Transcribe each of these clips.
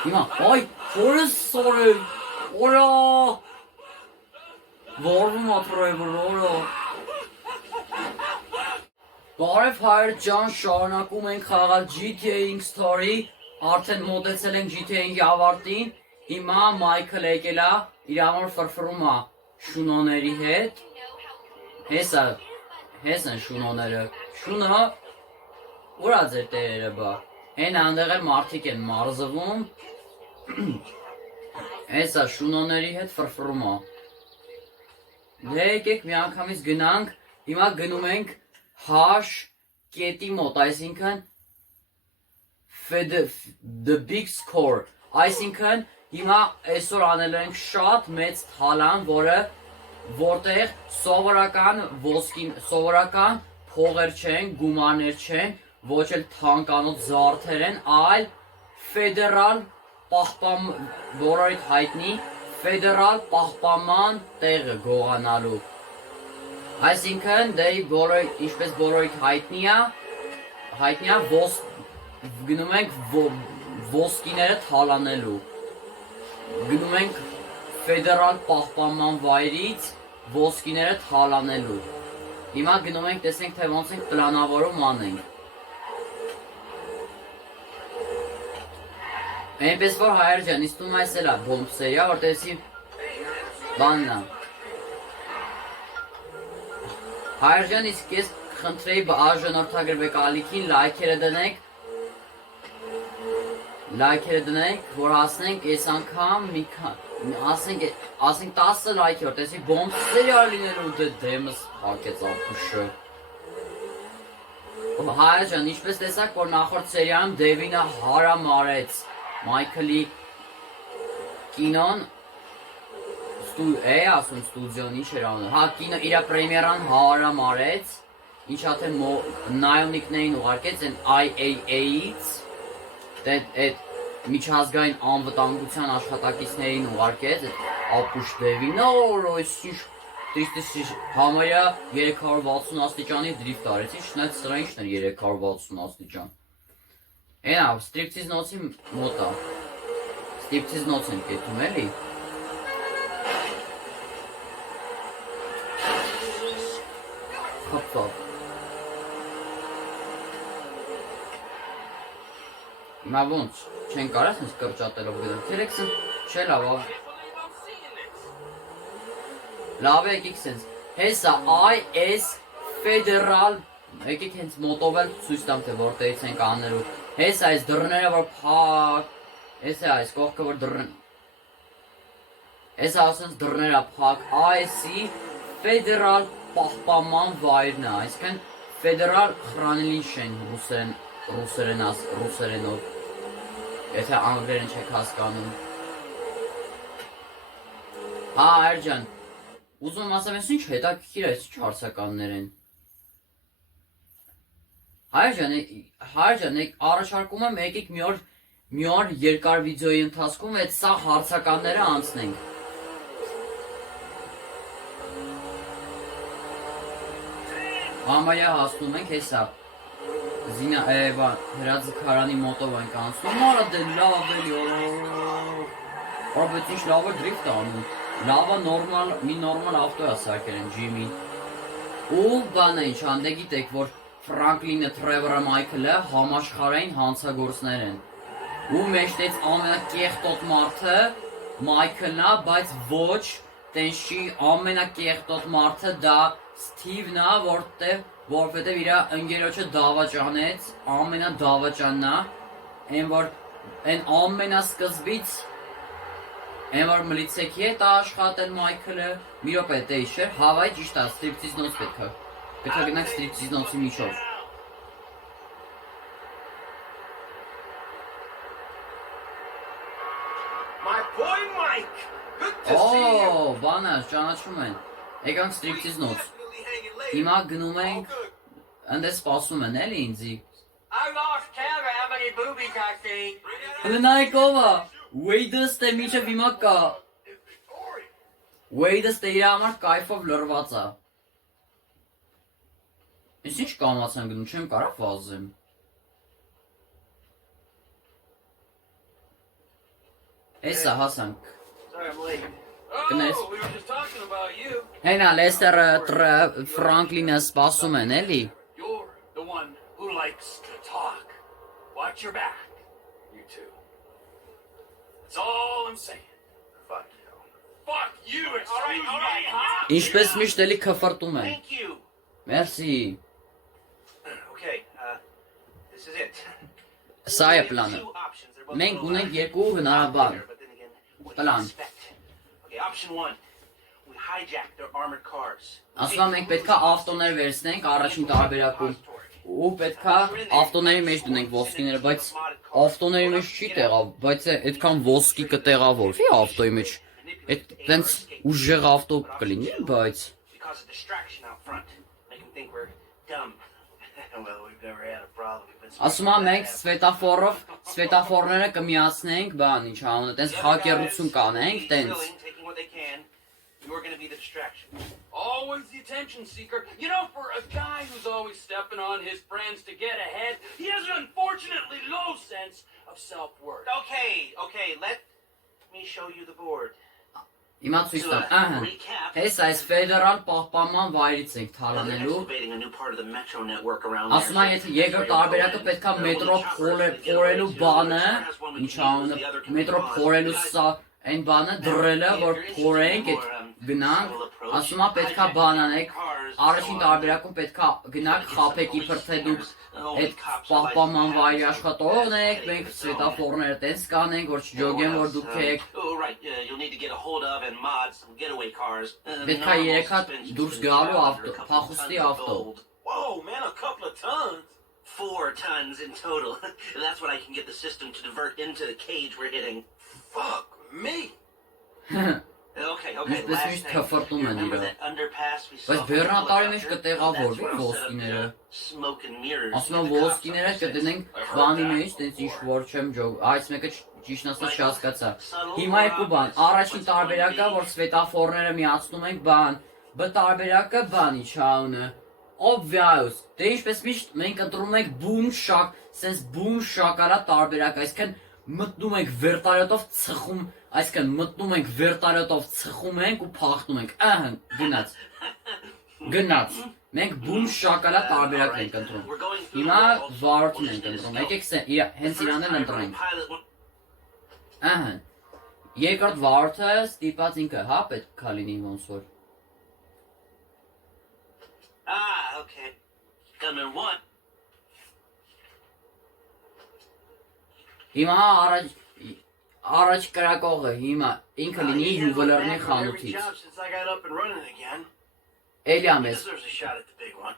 Հիմա, այ, որս սորը, որա, որվում ատրոյվր, որա։ Բարև հայր ջան, շարունակում ենք խաղալ GTA Story, արդեն մոտեցել ենք GTA-ի ավարտին, հիմա Մայքլ եկել է, իր համար ֆրֆրում է շունոների հետ, հես են շունոները, շունը, ուրա ձեր տերերը բա, հեն անդեղ էլ մարդիկ են մարզվում, հեսա շունոների հետ ֆրֆրում է, դե եկեք մի անգամից գնանք, հիմա գնում ենք հաշ կետի մոտ, այսինքն the big score, այսինքն հիմա այսօր անել ենք շատ մեծ թալան, որտեղ սովորական փողեր չեն, գումարներ չեն, ոչ էլ թանկանոց զարդեր են, այլ ֆեդերալ բոլորիդ հայտնի ֆեդերալ պահպանման տեղը գողանալու Այսինքն, ինչպես բոլորիդ հայտնի է, գնում ենք ոսկիները թալանելու, գնում ենք ֆեդերալ պահպանման վայրից ոսկիները թալանելու, հիմա գնում ենք տեսենք, թե ոնց ենք պլանավորում անենք, այնպես որ հայր ջան, իստում այս էլ է բոմբ սերիա, որ տեսի բանն է Հայր ջան, իսկ ես խնդրեի ժողովրդագրվեք ալիքին, լայքերը դնենք, որ հասնենք այս անգամ ասենք 10 լայքի, որ տեսի բոմբ սերիալ լինելու դե դեմս հակեց ապուշը։ Հայր ջան, ինչպես տեսակ, որ նախորդ սերիայում Դևինը հարամարեց Մայքլի կինոն ասում ստուդիոն ինչ էր անում, հա կինո իրա պրեմիերան հարամարեց, ինչա թե նայոնիկներին ուղարկեց են IAA-ից, այդ միջազգային անվտանգության աշխատակիցներին ուղարկեց, ապուշ դևի, համարյա 360 աստիճանի դրիֆտ արեց, ինչն սրա ինչն էր 360 աստիճան, ենա, ստրիպցիզ նոցի մոտ է, ստրիպցիզ նոց են կետում էլի, Հապվավ Հիմա ոնց, չեն կարաս ինձ կրճատելով գդեմ, թերեքսը չէ լավ Լավ է եկիք սենց, հեսա IS Federal, եկիք հենց մոտով էլ ցույց տամ թե որտեղից ենք անելու, հեսա այս դռները որ փակ, հեսա այս կողքը որ դռն, հեսա ասենց դռները փակ, IS-ի Federal պահպանման վայրն է, այսինքն ֆեդերալ խրանելիչ են ռուսերենով, եթե անգլերեն չեք հասկանում։ Հա, հայր ջան, ուզում եմ ասեմ, ես ինչ հետաքրքիր է, ինչ հարցականներ են։ Հայր ջան, առաջարկում եմ եկեք մի օր երկար վիդեոյի ընթացքում այդ սա հարցականները անցնենք։ Համարյա հասնում ենք, հեսա, հրաձգարանի մոտով ենք անցնում, արա դե լավ էլի, բայց ինչ լավը դրիֆտ անում, լավը մի նորմալ ավտո է սարքել են ջիմի, ու բանը ինչ, հանդե գիտեք, որ Ֆրանկլինը Թրևորը Մայքլը համաշխարհային հանցագործներ են, ու մեջտեղից ամենակեղտոտ մարդը Մայքլն է, բայց ոչ, տենց չի ամենակեղտոտ մարդը դա Սթիվն է, որովհետև իր ընկերոջը դավաճանեց, ամենադավաճանն է, այն ամենասկզբից, այն որ մլիցեքի հետ աշխատել Մայքլը, մի րոպե դե իջեր, հավայ ճիշտ է, ստրիպցիզ նոց պետք է գնանք ստրիպցիզ նոցի միջով։ Օ, բանաս, ճանաչում են, եկանք ստրիպցիզ նոց։ Հիմա գնում ենք, ընդես սպասում են էլի ինձի Հլնայք ով է, Wade-ս տե միջև հիմա կա Wade-ս տե իր համար կայֆով լրված է Ես ինչ կամաց են գնում, չեմ կարող վազեմ Հեսա հասանք։ Sorry I'm late. Կնես։ Oh, we were just talking about you. Հենա Լեսթերը Ֆրանկլինը սպասում են, էլի։ You're the one who likes to talk. Watch your back. You too. That's all I'm saying. Fuck you. Fuck you, excuse me, huh? Ինչպես միշտ էլի քֆրտում են։ Thank you. Մերսի։ Okay, this is it. Սա է պլանը։ Two options. They're both Մենք a little ունենք light. երկու հնարավոր But then again, what do you պլան։ expect? Okay, option one. We hijack their armored cars. Ասում եմ մենք պետքա ավտոներ վերցնենք առաջին տարբերակում։ Ու պետքա ավտոների մեջ դնենք ոսկիները, բայց ավտոների մեջ չի տեղավ, բայց այդքան ոսկի կտեղավորվի ավտոյի մեջ։ Այդ տենց ուժեղ ավտո կլինի, բայց We cause a distraction out front. Make them think we're dumb. Well, we've never had a problem. We've been ասում եմ մենք սվետաֆորները կմիացնենք, բան ինչ անունը, տենց հակերություն կանենք, տենց։ taking what they can. You're gonna be the distraction. Always the attention seeker. You know, for a guy who's always stepping on his friends to get ahead, he has an unfortunately low sense of self-worth. Okay, let me show you the board. Հիմա ցույց տամ, ահա։ Recap. Հես այս ֆեդերալ պահպանման վայրից ենք They're թալանելու։ excavating a new part of the metro network around Ասում եմ, եթե երկրորդ տարբերակը պետքա մետրո փորելու բանը, ինչ անունը, մետրո փորելու սա այն բանը դրելը, որ փորենք, այդ գնանք, ասում եմ պետքա բան անեք, առաջին տարբերակում պետքա գնանք խափեք իբր թե դուք այդ պահպանման վայրի աշխատողն եք, մենք սվետաֆորները տենց կանենք, որ չջոգեն, որ դուք եք։ Oh, right. You'll need to get a hold of and mod some getaway cars. Պետքա երեք հատ դուրս գալու ավտո, փախուստի ավտո։ Whoa, man, a couple of tons. 4 tons in total. That's what I can get the system to divert into the cage we're hitting. Fuck me. Okay. Ինչպես Last միշտ thing. քֆրտում են Remember իրար։ that underpass we saw? Բայց from the բեռնատարի մեջ helicopter? կտեղավորվի That's where I'm set up ոսկիները։ to smoke and mirrors. Ասում եմ Get the cops ոսկիները upset. կդնենք բանի մեջ, տենց ինչ որ չեմ ջոգ, այս մեկը ճիշտ ասած չհասկացա։ Հիմա երկու բան, առաջին տարբերակը, որ սվետաֆորները միացնում ենք բան, բ տարբերակը բան ինչ անունը, obvious։ Դե ինչպես միշտ մենք ընտրում ենք boom շակալա տարբերակ, այսինքն մտնում ենք վերտարյոտով ծխում, այսինքն մտնում ենք վերտարյոտով ծխում ենք ու փախնում ենք։ Ահա, գնաց։ Մենք boom շակալա տարբերակ ենք ընտրում։ We're going through Հիմա the walls, վարորդն ենք pushing the ընտրում, scope. եկեք հենց The իրանն first time ընտրենք։ the pilot went- Ահա։ Երկրորդ վարորդը ստիպած ինքը, հա, պետք է լինի ոնց որ։ Okay. Gunman 1. Հիմա առաջ կրակողը հիմա ինքը լինի յուվելրնի խանութից։ Since I got up and running again. Էլիամ He ես, deserves a shot at the big one.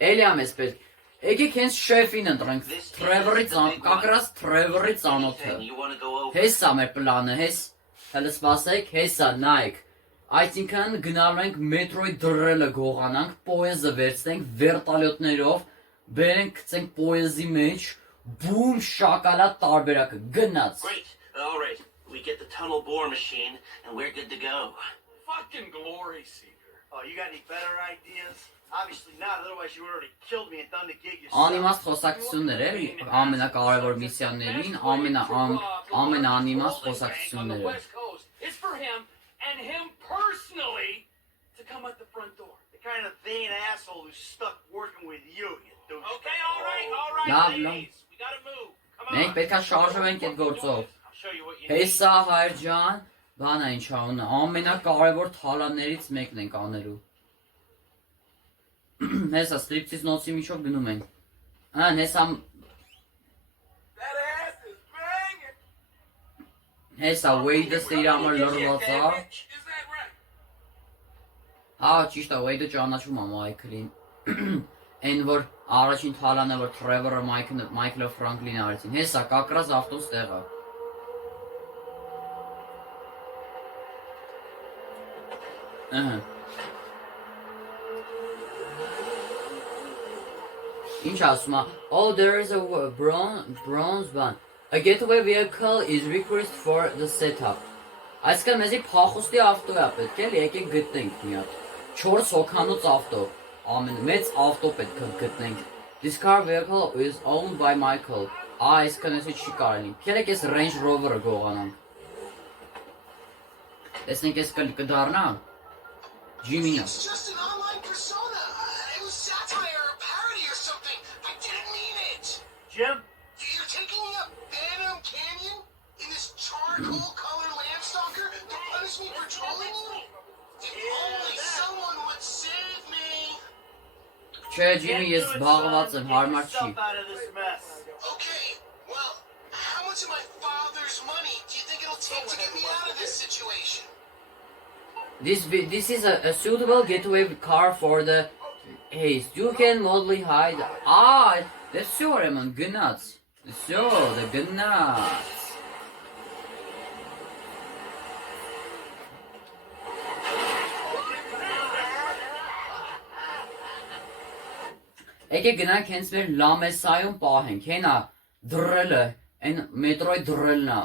էլիամ ես պետք։ Եկեք հենց շեֆին ընտրենք, կակրած Թրևորի ծանոթը։ Anything you want to go over? Հեսա մեր պլանը, հես, հələ սպասեք, հեսա նայեք։ Այսինքն գնալու ենք մետրոյի դրելը գողանանք, պոեզը վերցնենք վերտալյոտներով, բերենք գցենք պոեզի մեջ, բում շակալա տարբերակը գնաց։ Great. All right. We get the tunnel bore machine and we're good to go. Fucking glory seeker. Oh, you got any better ideas? Obviously not, otherwise you already killed me and done the gig yourself. Անիմաստ խոսակցություններ էլի, ամենակարևոր միսիաներին, ամենաանիմաստ On the խոսակցությունները։ West Coast. It's for him and him personally to come at the front door. The kind of vain asshole who's stuck working with you douche. Okay, all right, Love, ladies. We gotta move. Come Մենք on. պետքա շարժվենք այդ գործով։ I'll show you what you need. Հեսա հայր ջան, բանա ինչ անունը, ամենակարևոր թալաններից մեկն ենք անելու։ Հեսա ստրիպցից նոցի միջով գնում ենք։ Հեսա That ass is banging. հեսա Wade-ը իր համար լրված է։ Is that right? Հա, ճիշտ է, Wade-ը ճանաչում է Մայքլին։ Այն որ առաջին թալանը որ Trevor-ը Michael Franklin-ը արեցին։ Հեսա կակրած ավտոս տեղա։ Ահա։ Ինչ ասում է? Oh, there is a bronze one. A getaway vehicle is requested for the setup. Այսինքն մեզի փախուստի ավտո է պետք է, եկեք գտնենք մի հատ։ 4 հոգանոց ավտո, ամենամեծ ավտո պետք է գտնենք։ This car vehicle is owned by Michael. Այսինքն էսի չի կարելի։ Քերեք էս Range Rover-ը գողանանք։ Տեսնենք ես կդառնա։ Ջիմինը։ It's just an online persona. It was satire or parody or something. I didn't mean it. Jim? You're taking me up Phantom Canyon in this charcoal color landstalker to punish me for trolling you? If only someone would save me. Չէ, Ջիմի, ես զբաղված եմ, հարմար չի։ Yourself out of this mess. Okay, well, how much of my father's money do you think it'll take to get me out of this situation? This is a suitable getaway car for the haste. You can modally hide. That's sure, man. Gnads. So, the gnads. Եկեք գնանք հենց մեր լամեսայում պահենք, հենա դրելը, այն մետրոյի դրելն է։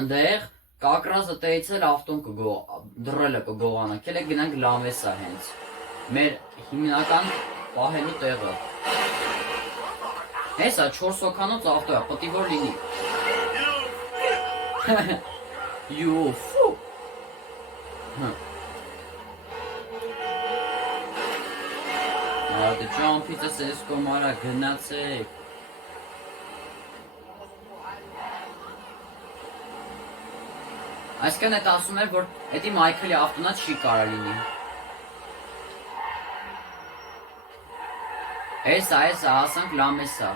Ընդեղ կակրազը տեիցել ավտոն դրելը կգողանանք, ելեք գնանք լամեսա հենց, մեր հիմնական պահելու տեղը։ Հեսա 4 հոգանոց ավտո է, պտի որ լինի։ You fool. Դե ջամփից ես ես կոմարա գնացեք։ Այսքան էդ ասում էր, որ էդի Մայքլի ավտոնա չի կարա լինի։ Էսա, ասանք լամեսա։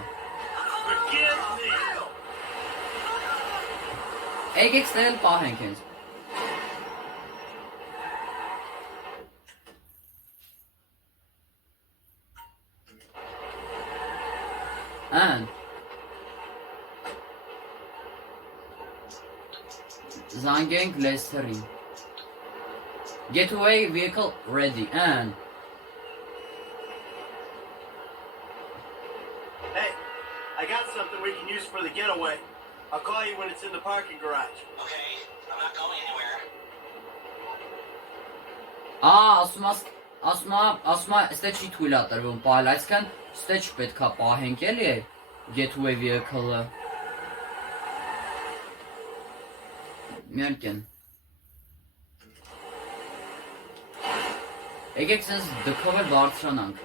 Եկեք ստել պահենք հենց։ And Zangeng Lesteri. Getaway vehicle ready. And Hey, I got something we can use for the getaway. I'll call you when it's in the parking garage. Okay, I'm not going anywhere. ասմա, ստե չի թույլ ատրվում պահել, այսքան ստե չպետք է պահենք էլի է getaway vehicle-ը։ Միանք են։ Եկեք սենց դքով էլ բարձրանանք։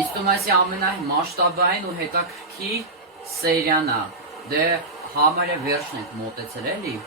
Իստումասի ամենամասշտաբային ու հետաքրքիր սերիան է, դե համարյա վերջն ենք մոտեցել էլի։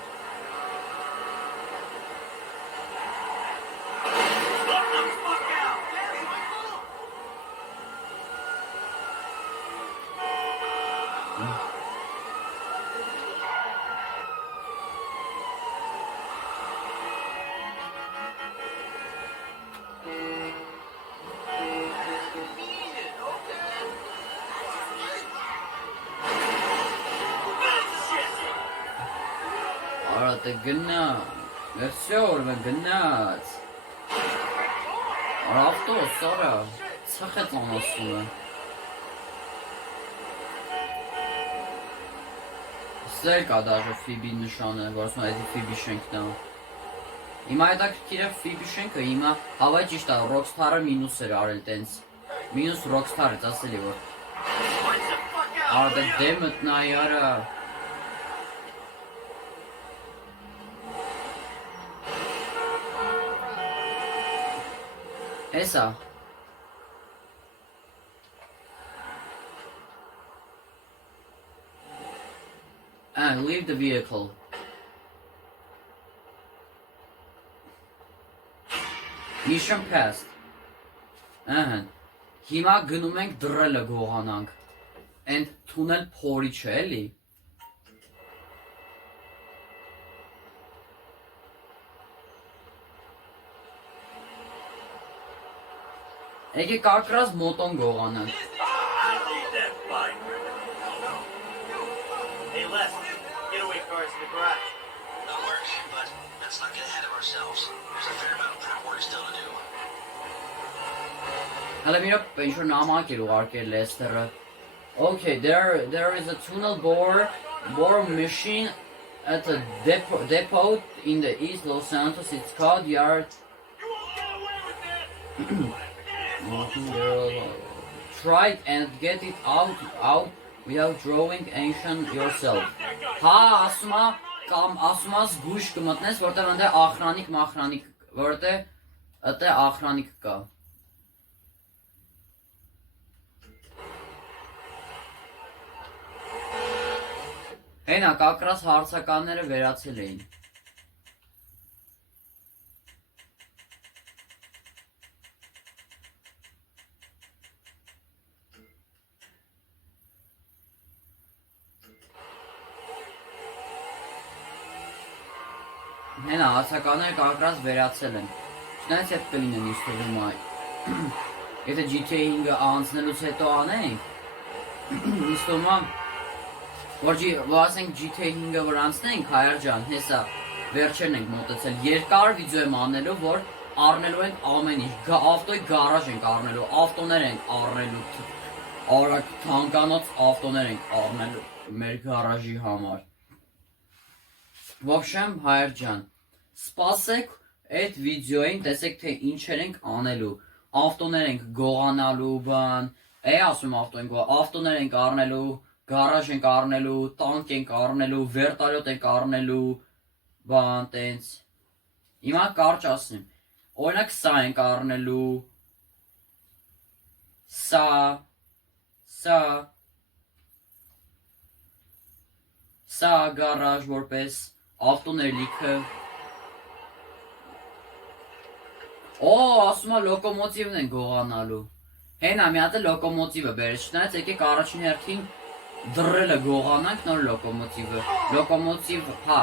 Դե գնա, վերսյո օրվա գնաց, ավտոս, արա, ծխեց անասումը, սեր կա դաժը Ֆիբի նշանը, որսում էդի Ֆիբի շենքն է, հիմա հետաքրքիր է Ֆիբի շենքը, հիմա հավայ ճիշտ է, Rockstar-ը մինուս էր արել տենց, մինուս Rockstar-ից ասելի որ, արդե դե մտնայի արա, Esa. And leave the vehicle. Mission passed. Հիմա գնում ենք դրելը գողանանք։ And թունել փորի չէ էլի։ Եկեք կարկրած մոտոն գողանանք։ Hey, Les, getaway cars in the garage. That'll work, but let's not get ahead of ourselves. There's a fair amount of prep work still to do. Հələ մի ռոպե ինչ-որ նամակ էր ուղարկել Լեսթերը։ Okay, there is a tunnel bore machine at a depot in the East Los Santos. It's called Yard. You won't get away with this! Try it and get it out without drawing ancient yourself։ Հա, ասում է կամ ասում ես գույշ կմտնես, որտեղ այնտեղ ախրանիկ, որտեղ այդտեղ ախրանիկ կա։ Հենա, կակրաս հարցականները վերացել էին։ Հենա, հարցականները կակրաս վերացել են։ Չնայած հետ կլինեն ինձ թվում է։ Եթե GTA 5-ը անցնելուց հետո անենք, ինձ թվում է որ ասենք GTA 5-ը որ անցնենք, Հայար ջան, հեսա վերջերն ենք մոտեցել, երկար վիդեո եմ անելու, որ առնելու ենք ամեն ինչ, ավտոյի գարաժ ենք առնելու, ավտոներ ենք առնելու, արագ թանկանոց ավտոներ ենք առնելու մեր գարաժի համար։ Ոբշեմ, Հայար ջան, սպասեք այդ վիդեոին, տեսեք թե ինչեր ենք անելու, ավտոներ ենք գողանալու, բան, ասում ավտոներ ենք առնելու, գարաժ ենք առնելու, տանկ ենք առնելու, վերտալյոտ ենք առնելու, բան, տենց։ Հիմա կարճ ասեմ, օրինակ սա ենք առնելու, սա գարաժ որպես ավտոներ լիքը։ Ասում է լոկոմոտիվն են գողանալու։ Հենա մի հատ է լոկոմոտիվը բերես, չնայած եկեք առաջին հերթին դրելը գողանանք նոր լոկոմոտիվը, լոկոմոտիվ, հա։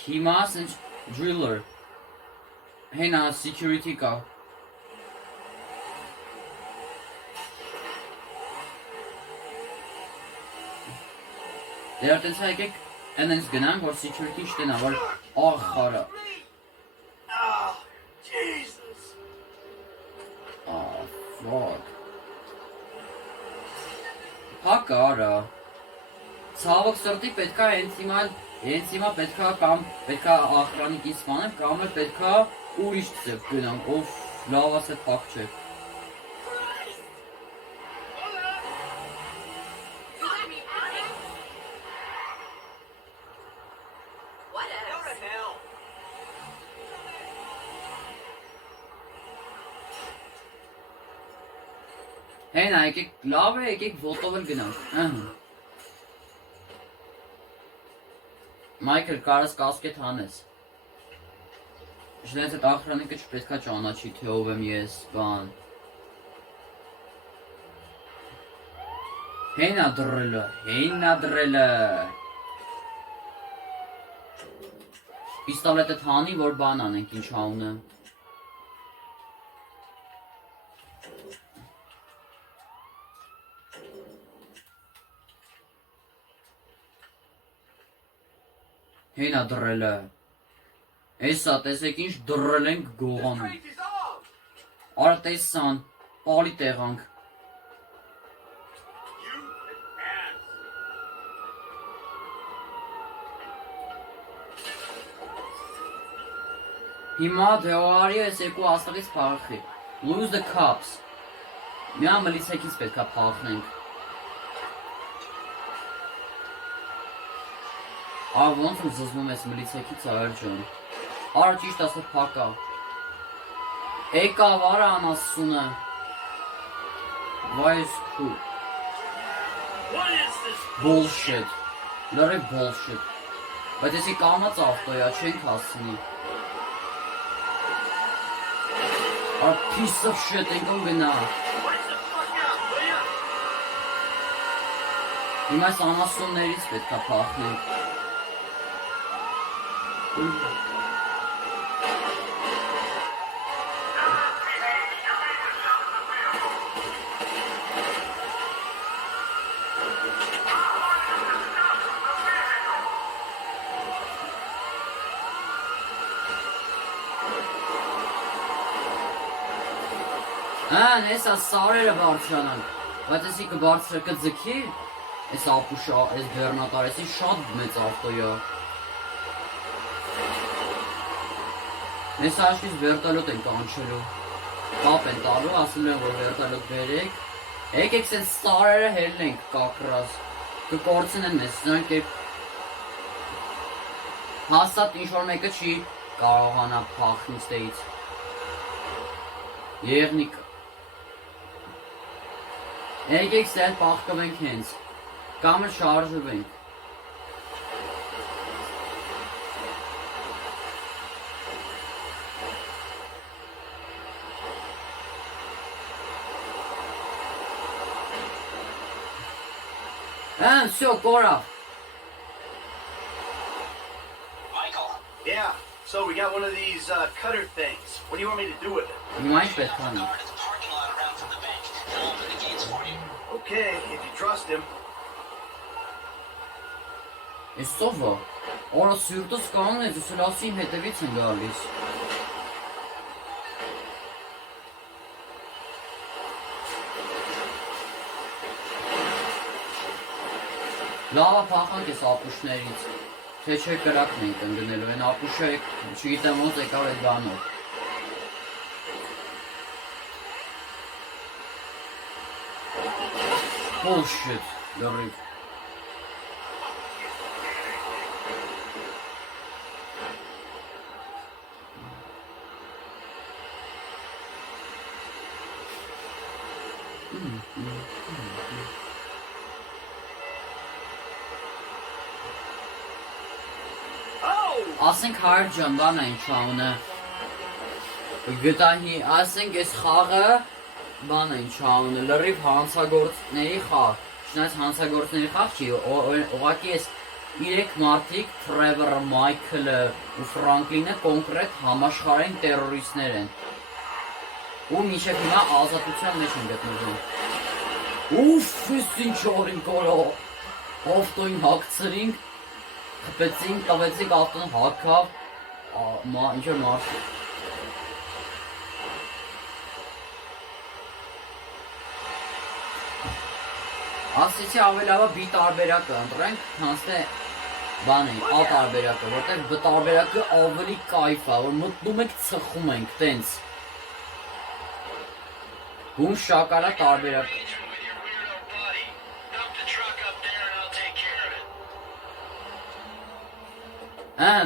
Հիմա ասենց driller, հենա security կա։ Դեր տենց եկեք Այնց գնանք, որ security չտնա, որ խարա։ Oh, Jesus. Fuck։ Հակարա։ Ցավոք սրտի պետքա հենց հիմա պետքա կամ պետքա ախրանիկի սպանեմ, կամ էլ պետքա ուրիշ ծեվ գնանք, ով լավ ասե փակ չէ։ Հենա, եկեք լավ է, եկեք ոտով էլ գնանք։ Մայքլ, կարս կասկետ հանես։ Չնայած այդ ախրանիկը չպետքա ճանաչի, թե ով եմ ես, բան։ Հենա դրելը։ Պիստոլետը թանի, որ բան անենք, ինչ անունը։ Հենա դրելը։ Էսա, տեսեք ինչ դրել ենք գողանում։ Արա տեսան, պալի տեղանք։ Հիմա դեոարի ես երկու աստղից պարխի։ Lose the cops։ Միա մլիցեքից պետքա պարխնենք։ Ոնց ու զզվում ես մլիցեքից Հայար ջան։ Արա ճիշտ ասը փակա։ Եկավ արա անասունը։ Why is cool? What is this? Bullshit. Լրիվ bullshit։ Բայց եսի կանած ավտոյա չենք հասնի։ Արա piece of shit ենքոն գնա։ Հիմա այս անասուններից պետքա փախնենք։ Հեսա սարերը բարձրանանք, բայց եսի կբարձրը կձգի, ես ապուշա, ես բերնատար, եսի շատ մեծ ավտոյա, Ես աշխից վերտալոտ են կանչելու։ Կապ են տալու, ասել են, որ վերտալոտ բերեք։ Եկեք սենց սարերը հելնենք կակրած։ Կկործնեն մեզ, զանք է հաստատ ինչ-որ մեկը չի կարողանա փախնի ստեից։ Եղնիկ։ Եկեք սետ պախկվենք հենց։ Կամ շարժվենք։ Всё, Cora. Michael, Yeah, so we got one of these cutter things. What do you want me to do with it? You might bet on guard at the parking lot around from the bank. He'll open the gates for you. Okay, if you trust him. Սովը, օրը սյուրտս կանն է, սլասի իմ հետևից են գալիս։ Լավա փախանք ես ապուշներից, թե չէ կրակն ենք ընգնելու, են ապուշը չգիտեմ ոնց եկավ այդ բանով։ Bullshit, լրիվ։ Ասենք հայր ջան, բան է ինչ անունը։ Գտահի, ասենք այս խաղը բան է ինչ անունը, լրիվ հանցագործների խաղ։ Չնայած հանցագործների խաղ չի, ուղղակի այս 3 մարդիկ, Թրևորը, Մայքլը ու Ֆրանկլինը կոնկրետ համաշխարհային տերորիստներ են։ Ու մինչև հիմա ազատության մեջ են գտնվում։ Ուֆ, ինչ օրին կորո։ Ավտոին հագցրինք, խփեցինք, տվեցինք ավտոն հագավ, ինչ որ մարդ։ Ասեցի ավելի լավը B տարբերակը ընտրենք, քանց թե բան է, A տարբերակը, որտեղ B տարբերակը ավելի կայֆ է, որ մտնում ենք ծխում ենք, տենց։ Բուն շակալա տարբերակ։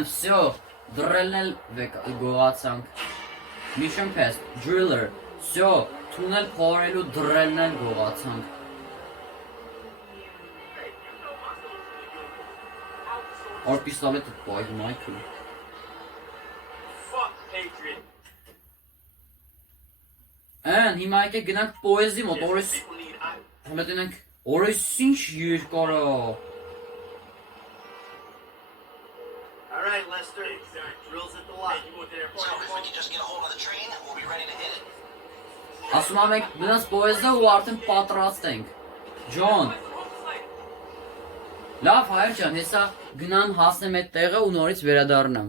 Всё, դրելն էլ գողացանք։ Mission Pass, Driller, всё, թունել փորելու դրելն էլ գողացանք։ Or pistolet boy, Michael. Fuck Patriot. Հիմա եկեք գնանք պոեզի մոտ, օրես People need համետենանք, օրես ինչ երկարը։ Alright, Lester. Drills at the lot. So if we can just get a hold of the train, we'll be ready to hit it. Ասում եմ ենք գնանք պոեզը ու արդեն պատրաստ ենք։ Ջոն։ Լավ, հայր ջան, հեսա գնամ հասնեմ այդ տեղը ու նորից վերադառնամ։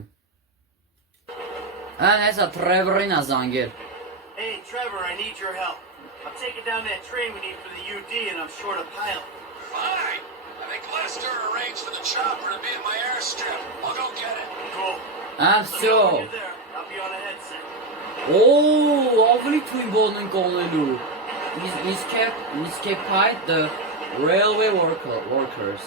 Հեսա Թրևորին ա զանգել։ Hey, Trevor, I need your help. I'm taking down that train we need for the UD and I'm short a pilot. Fine. I think Lester arranged for the chopper to be at my airstrip. I'll go get it. Cool. Всё։ When you're there, I'll be on a headset. Ավելի թույն բոն ենք անելու։ Escape the railway workers։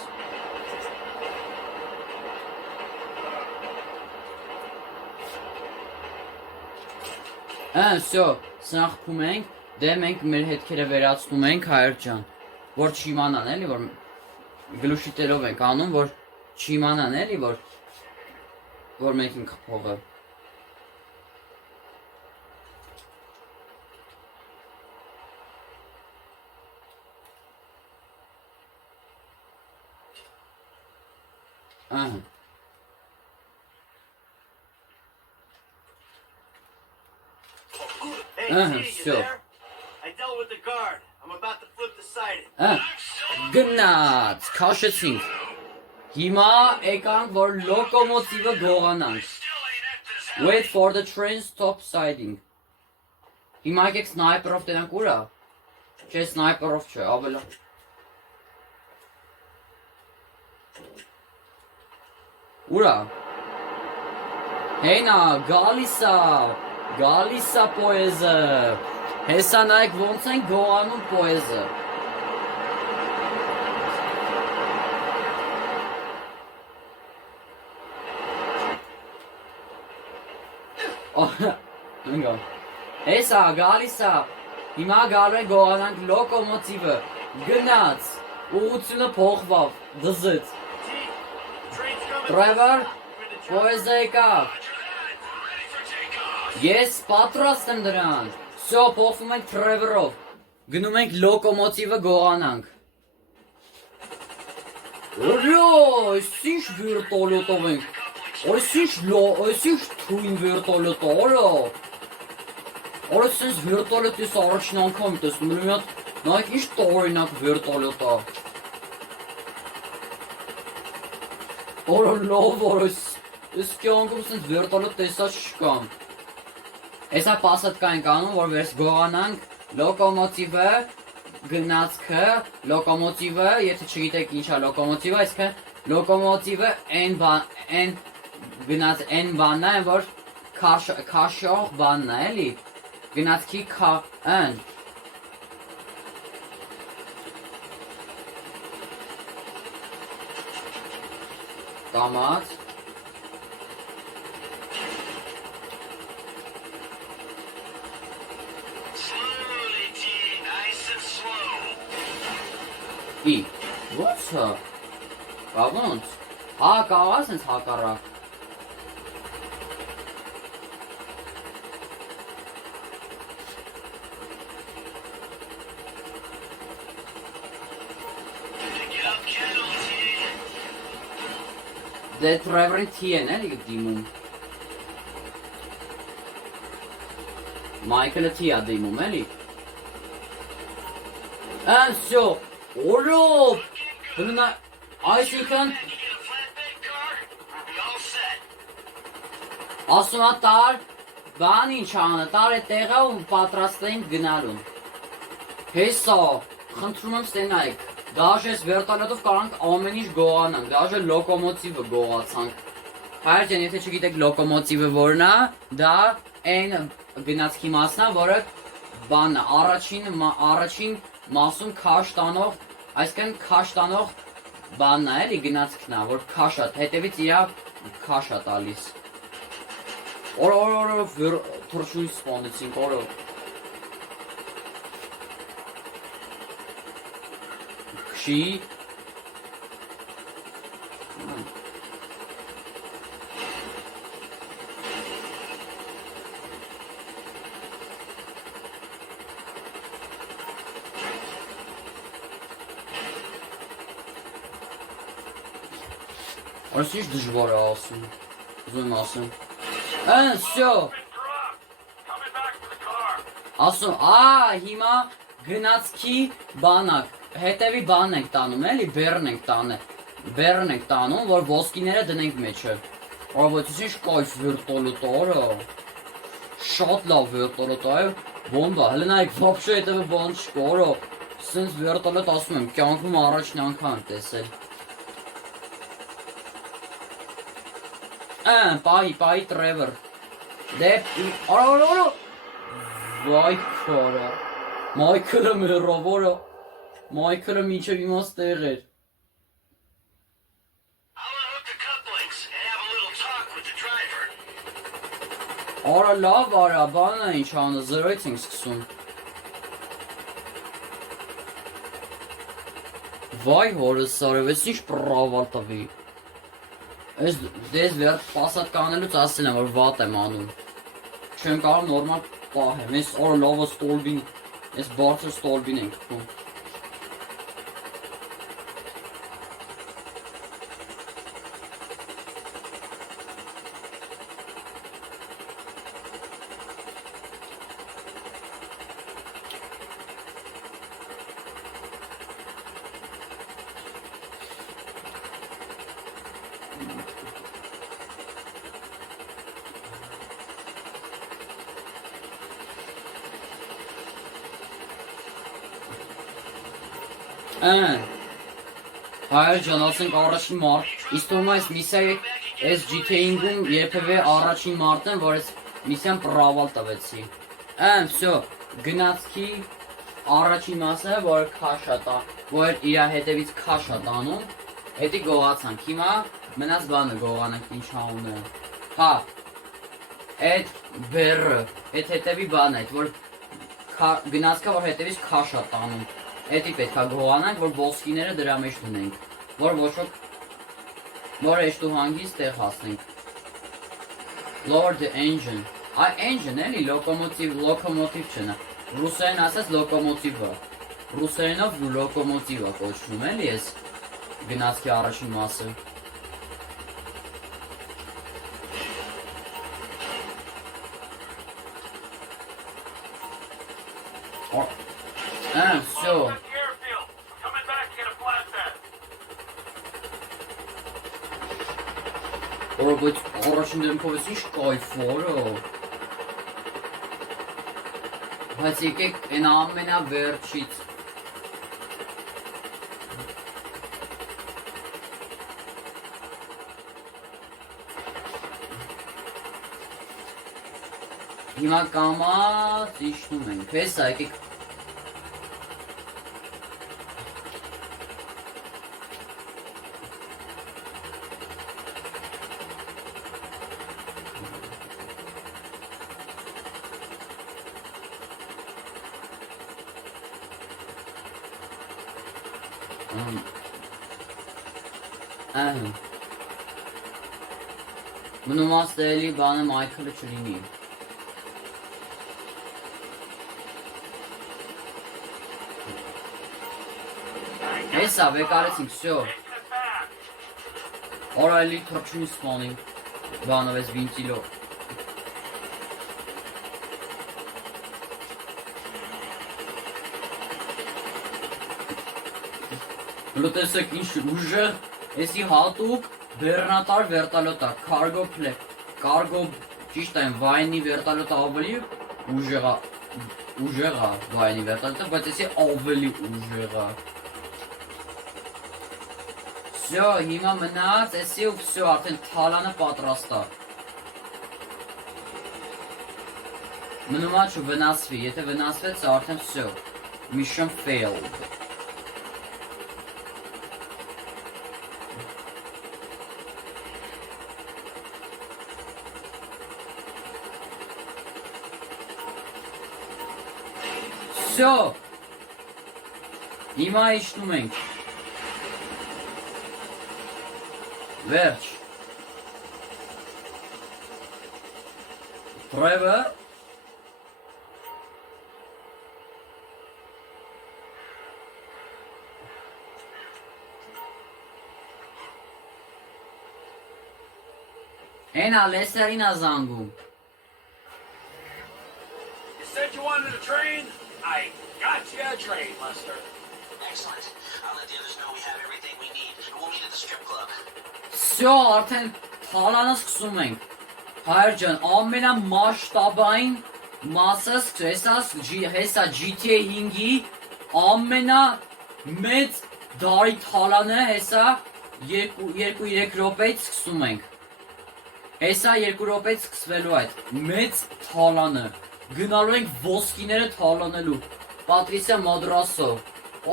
Всё, սնախփում ենք, դե մենք մեր հետքերը վերացնում ենք հայր ջան, որ չիմանան էլի, որ գլուշի տերով ենք անում, որ չիմանան էլի, որ մենք ենք խփողը։ Hey, T, you sure. there? I dealt with the guard. I'm about to flip the siding. Գնաց, քաշեցինք։ Հիմա եկանք, որ լոկոմոտիվը գողանանք։ Wait for the train stop siding։ Հիմա եկեք սնայպերով տենանք ուրա։ Չէ, սնայպերով չէ, ավելա։ Ուրա։ Հենա, գալիս է պոեզը։ Հեսա նայեք ոնց են գողանում պոեզը։ Ընգա։ Հեսա, գալիս է։ Հիմա գալու են գողանանք լոկոմոտիվը։ Գնաց։ Ուղղությունը փոխվավ։ Դզեց։ Driver, պոեզը եկավ։ Ես պատրաստ եմ դրան։ Всё, փոխվում ենք Trevor-ով։ Գնում ենք լոկոմոտիվը գողանանք։ Օրյո, ինչ վերտոլոտով ենք։ Ինչ թույն վերտոլոտ, օրո։ Օրը սենց վերտոլոտից առաջին անգամ տեսնում եմ մի հատ, նայեք ինչ տարօրինակ վերտոլոտ է։ Օրը լավ օրս, ես կյանքում սենց վերտոլոտ տեսած չկամ։ Հեսա պասատկա ենք անում, որ վերս գողանանք լոկոմոտիվը, գնացքը, լոկոմոտիվը, եթե չգիտեք ինչ է լոկոմոտիվը, այսինքն լոկոմոտիվը գնաց են բանն է, որ քաշող բանն է, էլի, գնացքի քան։ Կամաց։ Ո՞նց է։ Ոնց։ Հա, կարող ես հակառակ։ Դե Trevor-ի T են էլի դիմում։ Michael-ը T-ա դիմում էլի։ Всё, օրով, բննա, այսինքն, ասում է տար, բան ինչ անը, տար է տեղը ու պատրաստ ենք գնալուն։ Հեսա, խնդրում եմ ստենայք, դաժ ես վերտալետով կարանք ամեն ինչ գողանանք, դաժ լոկոմոտիվը գողացանք։ Հայրջեն, եթե չգիտեք լոկոմոտիվը որն է, դա այն գնացքի մասն է, որը բանը, առաջին մասում քաշ տանող, այսինքն քաշ տանող բանն է, էլի գնացքն է, որ քաշ է, հետևից իրա քաշ է տալիս։ Օրը թռչույց սպանեցինք, օրը։ Քշի։ Այս ինչ դժվար է ասում, ուզում եմ ասում, всё, ասում, հիմա գնացքի բանակ, հետևի բան ենք տանում, էլի, բերն ենք տանում, որ ոսկիները դնենք մեջը, բայց ինչ կայֆ վերտոլոտ օրը, շատ լավ վերտոլոտ է, բոմբա, հլը նայք, վապշո հետևը բան չկա, օրը, սենց վերտոլոտ ասում եմ, կյանքում առաջին անգամ տեսել։ Պահի Trevor, դե, օրը, վայ քարա, Michael-ը մերով, օրը, Michael-ը մինչև իմաց տեղ էր։ Արա լավ արա, բանը ինչ անը, 0-ից ենք սկսում։ Վայ հորս սարև, ես ինչ պրավալ տվի։ Դեզ վերջ պասատ կանելուց ասել եմ, որ վատ եմ անում։ Չեմ կարող նորմալ պահեմ, ես օրը լավը ստոլբին, ես բարձր ստոլբին ենք կում։ Հայր ջան, ասենք առաջին մարդ, իսկ թվում է այս միսիայի այս GTA-ում երբևէ առաջին մարդն որ այս միսիան պրավալ տվեցի։ Всё, գնացքի առաջին մասը, որ քաշա տա, որ իր հետևից քաշա տանում, հետի գողացանք։ Հիմա մնաց բանը գողանանք ինչ անունը։ Հա։ Այդ բերը, այդ հետևի բանը, այդ որ գնացքա որ հետևից քաշա տանում։ Էդի պետքա գողանանք, որ ոսկիները դրա մեջ դնենք, որ ոչ ոք որ էշտու հանգից տեղ հասնենք։ Lower the engine։ Այ engine էլի լոկոմոտիվ չնա։ Ռուսերեն ասած լոկոմոտիվը։ Ռուսերենով լոկոմոտիվը կոչվում էլի ես գնացքի առաջին մասը։ Всё։ Բայց առաջին դեմքով ես ինչ կայֆորը։ Բայց եկեք այն ամենավերջից։ Հիմա կամաց իջնում ենք, հեսա եկեք։ Մնում ասելի բանը Մայքլը չլինի։ Հեսա վեկարեցինք, всё։ Օրա էլի թռչուն սպանին, բանով ես վինտիլով։ Լուտեսեք ինչ ուժեղ, եսի հատուկ բեռնատար վերտալոտ է, կարգո ճիշտ այն վայնի վերտալոտը ավելի ուժեղ է վայնի վերտալոտը, բայց եսի ավելի ուժեղ է։ Всё, հիմա մնաց, եսի ու всё, արդեն թալանը պատրաստ է։ Մնում է չվնասվի, եթե վնասվեց, արդեն всё, mission failed։ Всё, հիմա իջնում ենք, վերջ, Trevor, Էնա լեսերին է զանգում։ You said you wanted a train? I got you a train, Lester. Excellent. I'll let the others know we have everything we need. We'll meet at the strip club. Всё, արդեն թալանը սկսում ենք։ Հայր ջան, ամենամասշտաբային մասը հեսա GTA 5-ի ամենամեծ դարի թալանը հեսա 2-3 րոպեից սկսում ենք։ Հեսա 2 րոպեից սկսվելու այդ մեծ թալանը։ Գնալու ենք ոսկիները թալանելու։ Պատրիսիա Մադրասով։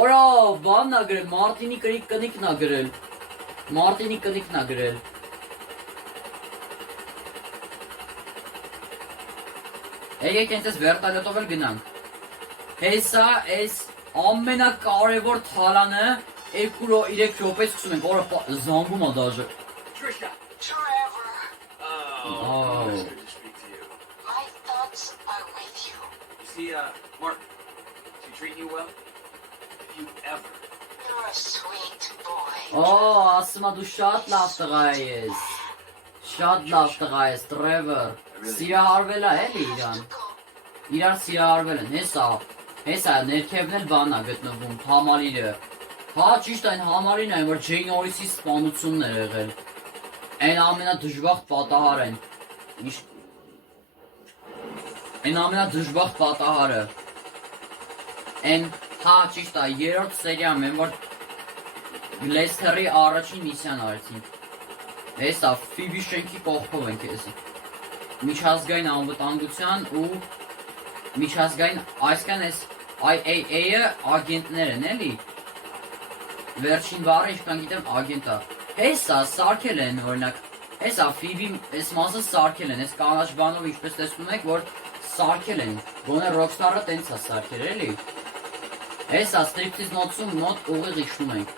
Օրա, բանն ա գրել, Մարտինի կնիկն ա գրել։ Մարտինի կնիկն ա գրել։ Եկեք այնպես վերտալյոտով էլ գնանք։ Հեսա այս ամենակարևոր թալանը 2-3 րոպեից սկսում ենք։ Օրա, զանգում ա դաժե։ Trisha. Trevor, Oh, it's good to speak to you. my thoughts are with you. You see, Martin, is he treating you well? If you ever... You're a sweet boy. Ասում ա դու շատ լավ տղա ես։ Շատ լավ տղա ես, Trevor։ Սիրահարվել ա էլի իրան։ Իրար սիրահարվել են, հեսա ներքևն էլ բան ա գտնվում, համալիրը։ Հա, ճիշտ այն համալիրն այն, որ Ջեյն Օրիսի սպանությունն էր եղել։ Այն ամենադժբախտ պատահարն։ Այն ամենադժբախտ պատահարը։ Այն, հա, ճիշտ է, երրորդ սերիայում են, որ Լեսթերի առաջին միսիան արեցինք։ Հեսա Ֆիբի շենքի կողքով ենք էսի։ Միջազգային անվտանգության ու միջազգային այսքան էս IAA-ը ագենտներ են էլի։ Վերջին բառը ինչքան գիտեմ ագենտ է։ Հեսա սարքել են օրինակ։ Հեսա Ֆիբի էս մասը սարքել են։ Էս կանաչ բանով ինչպես տեսնում եք, որ սարքել են։ Գոնե Rockstar-ը տենց է սարքել էլի։ Հեսա Striptease նոցում մոտ ուղիղ իջնում ենք։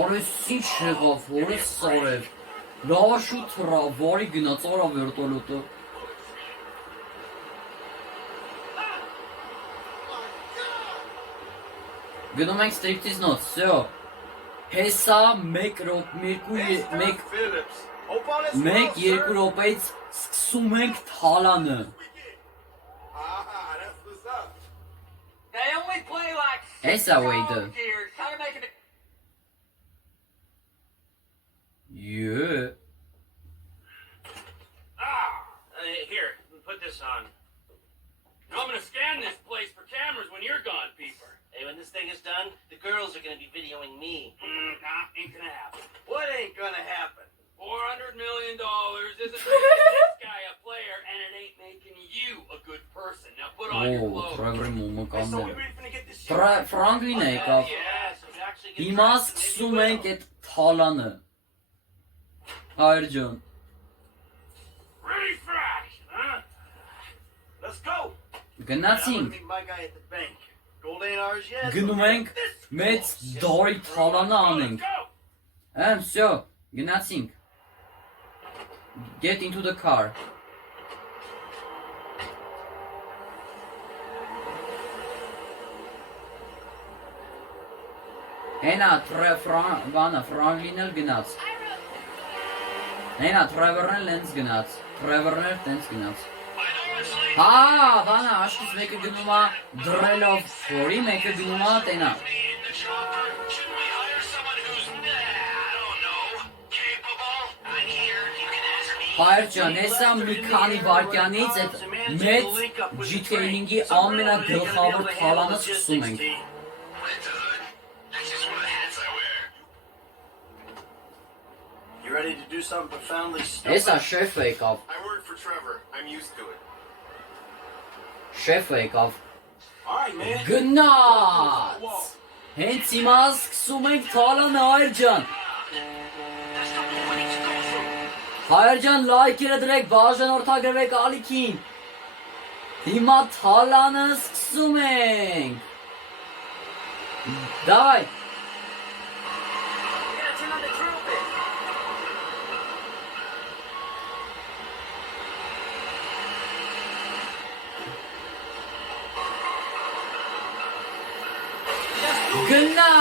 Օրես ինչ եղավ, օրես սարև։ Լավ շուտ հրա, վարի գնաց արա վերտոլոտը։ Գնում ենք Striptease նոց, սյո։ Հեսա 1 րոպեից սկսում ենք թալանը։ They only play like Hesa waydı. here. Try making it. Yeah. Here, put this on. I'm gonna scan this place for cameras when you're gone, Peeper. Hey, when this thing is done, the girls are gonna be videoing me. Nah, ain't gonna happen. What ain't gonna happen? $400 million isn't making this guy a player, and it ain't making you a good person. Now put on your Oo, clothes. Trevor-ı mumlu Hey, so we kandı. ready finna get this shit? Franklin է եկավ։ Yes, we actually get Հիմա dressed, սկսում maybe ենք we'll. այդ թալանը։ Հայր ջան։ Ready for action, huh? Let's go. I'm gonna Գնացինք։ meet my guy at the bank. Gold ain't ours yet. Գնում ենք մեծ դարի թալանը անենք։ Let's go. Всё, գնացինք։ Get into the car. Հենա Ֆրանլին էլ գնաց։ Հենա Trevor-ն էլ լենց գնաց։ Trevor-ն էլ տենց գնաց։ Հա, բանա, աշկից մեկը գնում է դրելով փորի, մեկը գնում է տենա։ Հայր ջան, հեսա մի քանի վարկյանից այդ մեծ GTA-ի ամենագլխավոր թալանը սկսում ենք։ You ready to do something profoundly stupid? Հեսա շեֆը եկավ, I work for Trevor. I'm used to it. շեֆը եկավ։ All right, man. Գնաց։ Հենց հիմա սկսում ենք թալանը, հայր ջան։ Հայր ջան, լայքերը դրեք, բաժանորդագրվեք ալիքին։ Հիմա թալանը սկսում ենք։ Դայ։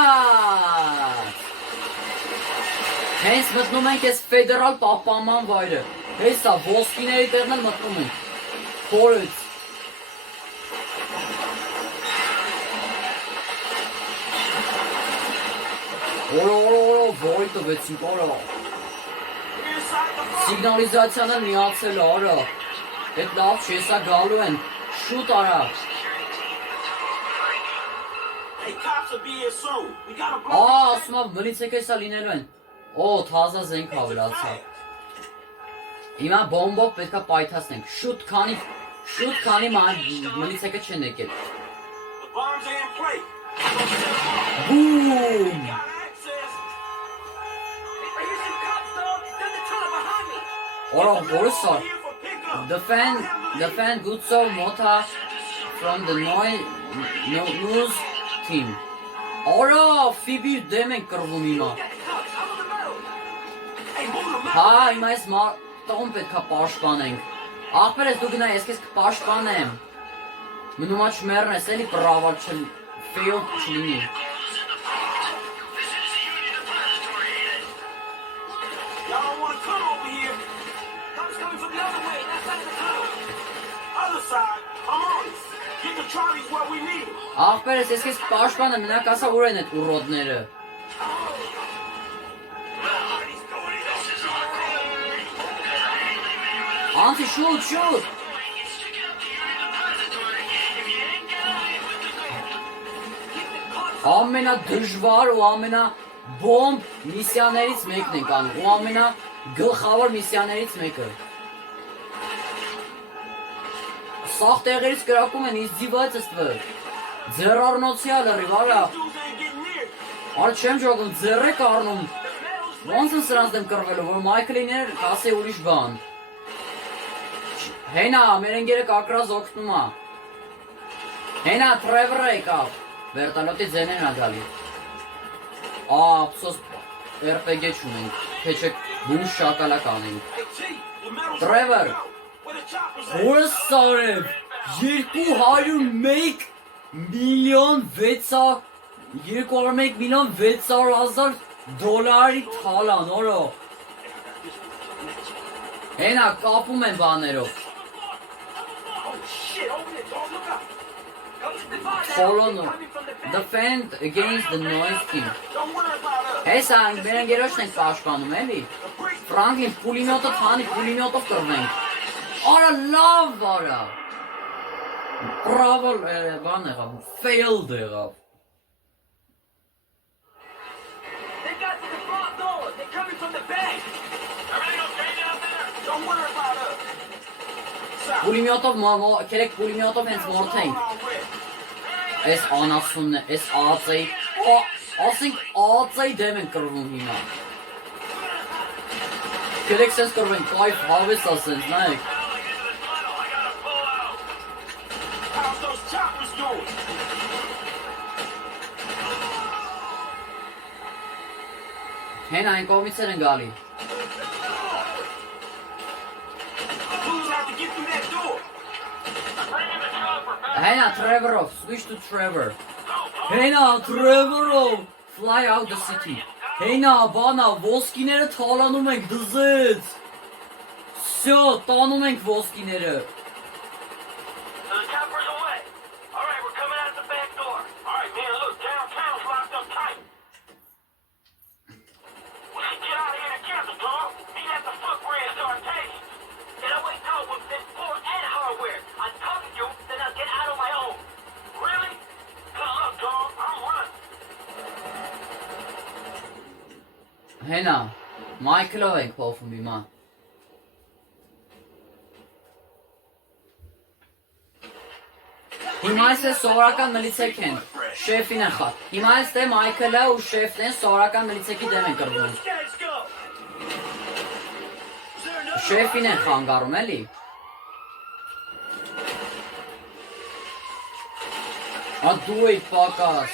Գնաց։ Հենց մտնում ենք այս ֆեդերալ պահպանման վայրը։ Հեսա ոսկիների տեղն էլ մտնում ենք։ Խորից։ Օրո, վոյ տվեցինք, օրո։ Սիգնալիզացիան էլ միացել է, արա։ Էդ լավ չի, հեսա գալու են։ Շուտ արա։ Hey, cops will be here soon. We gotta blow. Ասում եմ, մլիցեք հեսա լինելու են։ Օ, թազա զենք ավելացա։ Հիմա բոմբով պետքա պայթացնենք։ Շուտ քանի մլիցեկը չեն եկել։ The bombs are in play. Բում։ Got access. Hey, here's some cops, dog. They're the tunnel behind me. Օրո, որս է։ Here for pickup. Defend Gutso Mota from the news team. Օրո, Ֆիբի դեմ ենք կռվում հիմա։ Got the cops. I'm on the road. Hey, move them out. Հա, հիմա այս տոն պետքա պաշտպանենք։ Ախպեր ես դու գնա, ես քեզ կպաշտպանեմ։ Մնում է չմեռնես, էլի պրավալ fail չլինի։ Y'all don't want to come over here. Cops coming from the other way. That side of the tunnel. Other side. Come on. Get the trolleys where we need them. Ախպեր ես քեզ կպաշտպանեմ, մենակ ասա ուր են այդ ուռոդները։ Անտի շուտ։ ամենադժվար ու ամենաբոմբ միսիաներից մեկն ենք անում, ու ամենագլխավոր միսիաներից մեկը։ Սաղ տեղերից կրակում են, ինձ ձիվայց ստվը։ Ձեռառնոցի ալրիվ, արա։ Dudes ain't getting near. Արա չեմ ճոգում, ձեռ եք առնում։ Ոնց են սրանց դեմ կռվելու, որ Մայքլիներ կասե ուրիշ բան։ Հենա, մեր ընկերը կակրազ օգնում է։ Հենա, Թրևորը եկավ։ Վերտալոտի ձեներն ա գալի։ Ափսոս RPG չունենք, թե չեք բուն շակալակ անենք։ Hey, Chief, the metal's Trevor. out. Where the choppers at? Որը սարև, 201 միլիոն 600,000 դոլարի թալան, օրո։ Հենա, կապում են բաներով։ Oh, shit, open it, dog, look out. Follow no. Defend against the noise team։ Don't worry about us. Հեսա, մեր ընկերոջն ենք պաշտպանում, էլի։ Ֆրանկլին, պուլիմյոտը թանի, պուլիմյոտով կռվենք։ Արա, լավ արա։ Բրավո, բան եղավ, failed եղավ։ They got to the front door. They're coming from the back. Everything okay down there? Don't worry about us. Stop. Պուլիմյոտով, կերեք պուլիմյոտով հենց մորթենք։ Այս անասունն է, այս ածեի, ասենք ածեի դեմ են կրվում հիմա։ Կերեք սենց կրվենք, կայվ հավես ասենց, նայեք։ How's those choppers doing? Հեն այն կողմիցեր են գալի։ Dudes have to get through that door. Հենա, Trevorով, switch to Trevor։ Հենա, Trevorով, fly out the city։ Հենա, բանա, ոսկիները թալանում ենք դզեց։ Всё, տանում ենք ոսկիները։ The chopper's away. All right, we're coming out the back door. All right, man, look, downtown's locked up tight. We should get out of here together, Tom. Meet at the footbridge to our taste. And I wait till with this Ford and hardware. I'm talking to you, then I'll get out on my own. Really? Good luck, Tom. I'm running. Հենա, Մայքլով ենք փոխվում հիմա։ Հիմա այստեղ սովորական մլիցեք են, շեֆին են խաղ։ Հիմա այստեղ Մայքլը ու շեֆն են սովորական մլիցեկի դեմ են կռվում։ Let's go. Is there another? Շեֆին են խանգարում, էլի։ Ա դու էի պակաս։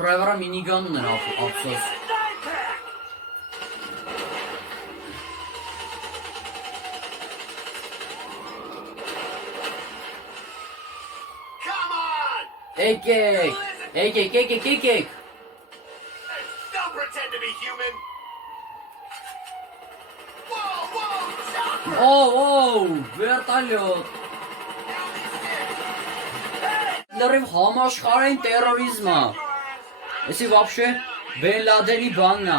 Trevor-ը մինիգանն էր ափսոս։ Come on! Եկեք, եկեք։ Don't pretend to be human! Whoa, stop! Օ, վերտալյոտ։ Լրիվ համաշխարհային տերորիզմը։ Էսի вообще Բեն Լադենի բանն է։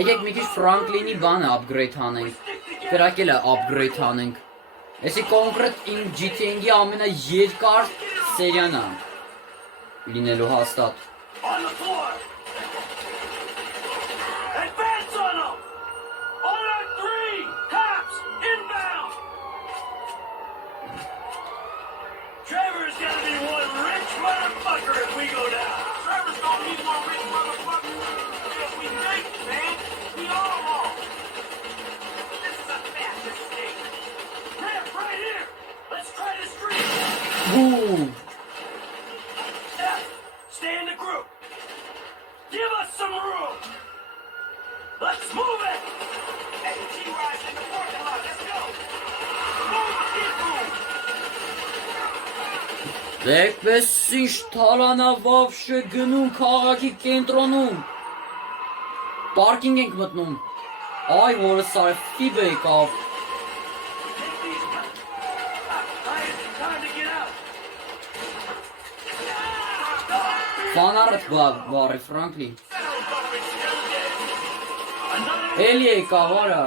Եկեք մի քիչ Ֆրանկլինի բանը upgrade անենք։ Կրակել է upgrade անենք։ Էսի կոնկրետ իմ GTA-ի ամենաերկար սերիան է։ Լինելու հաստատ։ On the floor. Advance on them. On our 3. Cops inbound. Trevor's gonna be one rich motherfucker if we go down. Trevor's gonna be one rich motherfucker if we think, man. We all are. This is a fast mistake. Ramp right here. Let's try the street. Բու։ Stay in the group. Give us some room. Let's move it. Hey, G-Ride's in the parking lot. Let's go. Move, kid, move. Դեկպես ինչ թալանա վավշե գնում քաղաքի կենտրոնում։ Պարկինգ ենք մտնում։ Այ որը սարը ֆիբը եկավ։ Take these. Time to get out. Ֆանարդ բարի Ֆրանկլին։ Էլի եկավ, արա։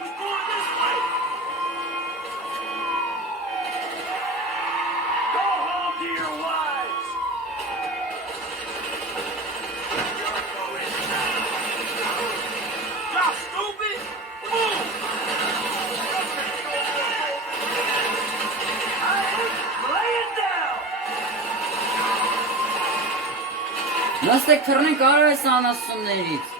Who's going this way? Go home to your wives. Y'all stupid? Move! Lay it down! Նստեք թռնենք արա այս անասուններից։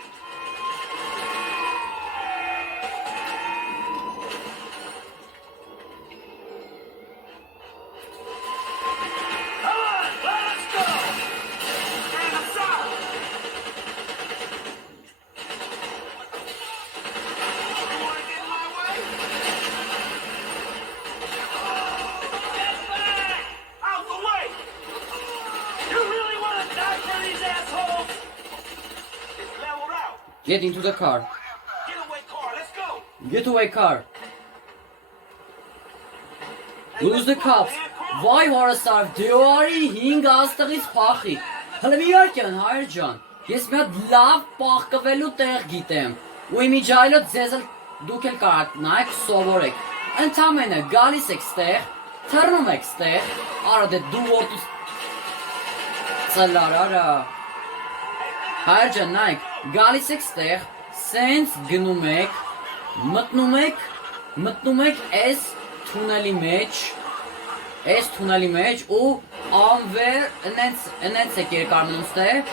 Come on, let us go! Stand aside! You wanna get in my way? Get back! Out the way! You really want to die for these assholes? It's leveled out. Get into the car. Getaway car, let's go! Get away car. Lose the cops. Վայ հարասար, դեոարի 5 աստղից փախի։ Հələ մի արկյան, հայր ջան։ Ես մի հատ լավ պահկվելու տեղ գիտեմ։ Ու իմիջայլոց ձեզ էլ դուք էլ կարաք նայեք սովորեք։ Ընդամենը գալիս եք ստեղ, թռնում եք ստեղ, արա դե դու որդուս ծլար արա։ Հայր ջան, նայեք, գալիս եք ստեղ, սենց գնում եք, մտնում եք այս թունելի մեջ ու անվեր ընենց եք երկարնում ստեղ,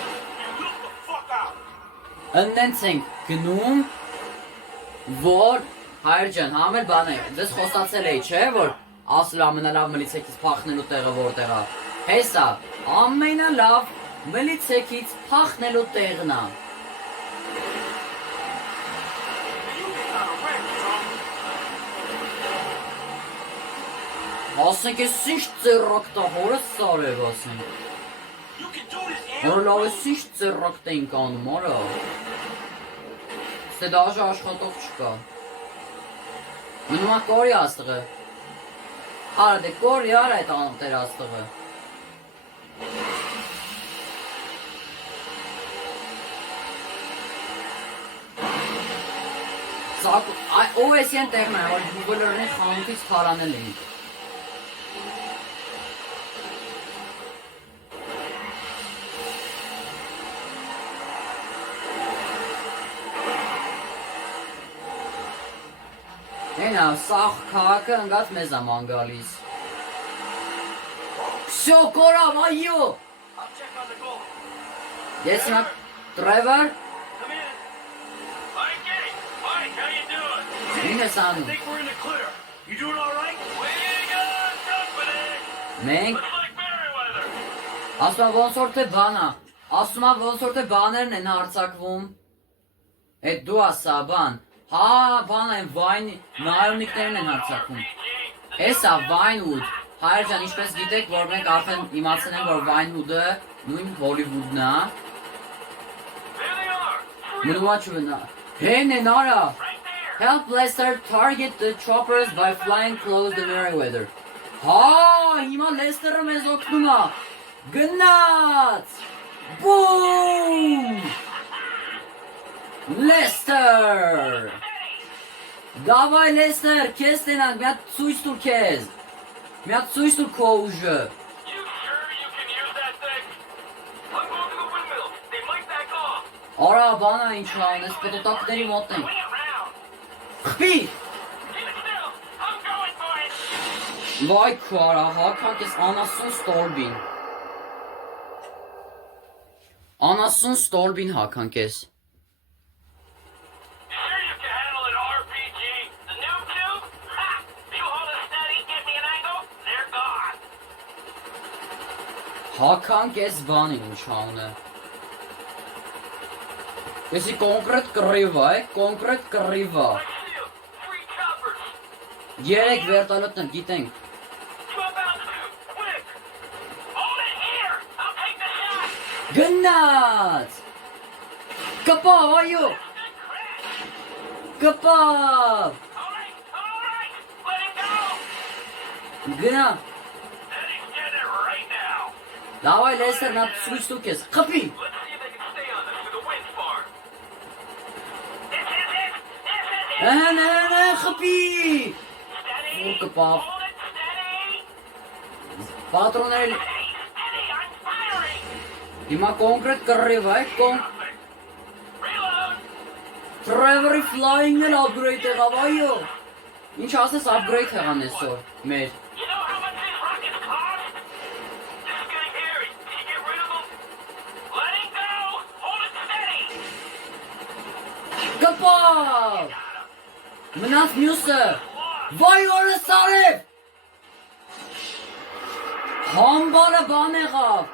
ընենց ենք գնում, որ հայր ջան, համել բան է, ձեզ խոսացել էի, չէ, որ ասել ամենալավ մլիցեքից փախնելու տեղը որտեղ է, հեսա, ամենալավ մլիցեքից փախնելու տեղն է։ Ասենք ես ինչ ծերրակտա հորը սարև ասենք։ You can do this, Որ լավ ես ինչ ծերրակտա ենք անում, արա։ Ստե դաժը աշխատող չկա։ Մնում է կորի աստղը։ Արա դե կորի արա այդ անում տեր աստղը։ Ով ես են տեղն է, որ գուգլերնի խանութից թարանել էինք։ Այնա, սաղ քաղաքը ընգած մեզ աման գալիս։ Всё, կորավ, այո։ I'll check on the goal. Ես նա Trevor, Come in. Mike, how you doing? ինչ ես I անում։ think we're in the clear. You doing all right? We got company. Մենք Looks like Merryweather. ասում եմ ոնց որ թե բան է։ Ասում եմ ոնց որ թե բաներն են հարցակվում։ Այդ դու ասա բան։ Հա, բան այն վայն նայոնիկներն են հարցակվում։ Էսա Vinewood։ Հայր ջան, ինչպես գիտեք, որ մենք արդեն իմացել ենք, որ Vinewood-ը նույն Հոլիվուդն է։ There they are. Մնուաչուվնա։ Հեն են արա։ Help Lester target the choppers by flying close to Merryweather։ Հա, հիմա Lester-ը մեզ օգնում է։ Գնաց։ Բում։ Lester։ Դավայ Lester, քեզ տենանք, մի հատ ցույց տուր քեզ։ Մի հատ ցույց տուր քո ուժը։ You sure you can use that thing? I'm going to the windmill. They might back off. Արա, բան է ինչ ան, այս պետոտակների մոտ են։ Wait around. Խփի։ Keep it still. I'm going for it. Վայ քո արա, հականք ես անասուն ստորբին։ Անասուն ստորբին հականք ես։ You sure you can handle an RPG? The noob tube? Ha! You hold it steady, give me an angle, they're gone. Հականք ես բանի ինչ անունը։ Եսի կոնկրետ կռիվ է, կոնկրետ կռիվ է։ Like shield, 3 choppers. Երեք վերտալոտներ գիտենք։ Jump out the tube, quick. Hold it here. I'll take the shot. Գնաց։ Կպավ, այո։ Good crash. Կպավ։ All right. Let it go. Գնա։ Eddie's getting it right now. Դավայ Լեսեր նա ցույց տուք ես։ Խփի։ Let's see if they can stay on this through the wind farm. խպի։ Որ կպավ։ Պատրոնել հիմա կոնկրետ կռիվ է, Trevor-ի flying-ն էլ upgrade եղավ, այո։ Ինչ ասես upgrade եղան այսօր, մեր։ Կպավ։ Մնաց մյուսը։ Վայ օրը սարև։ Համբալը բան եղավ։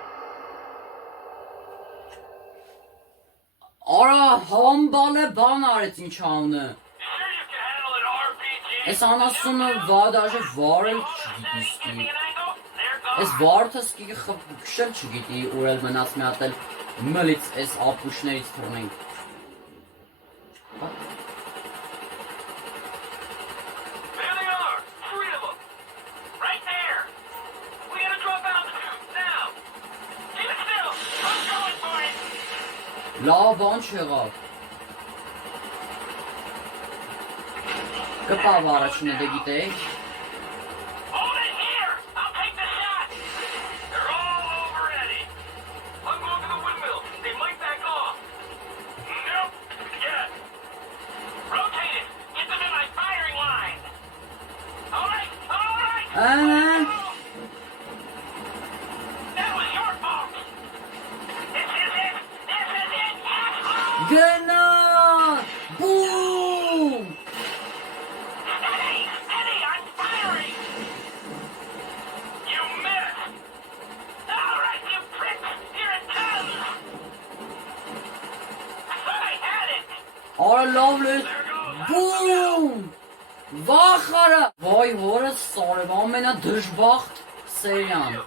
Արա համբալը բան արեց ինչ անունը։ Այս անասունը վադաժը վարել չգիտի։ Այս վարդը սկի խփշել չգիտի, ուր էլ մնաց մի հատ էլ մլից այս ապուշներից թռնենք։ Լավ բան չեղավ։ Կպավ առաջինը դե գիտեի։ Գնա! Բում! Արա լավ լես, բում! Վախարա! Վայ հորս սարև, ամենա դժբախտ սերյան։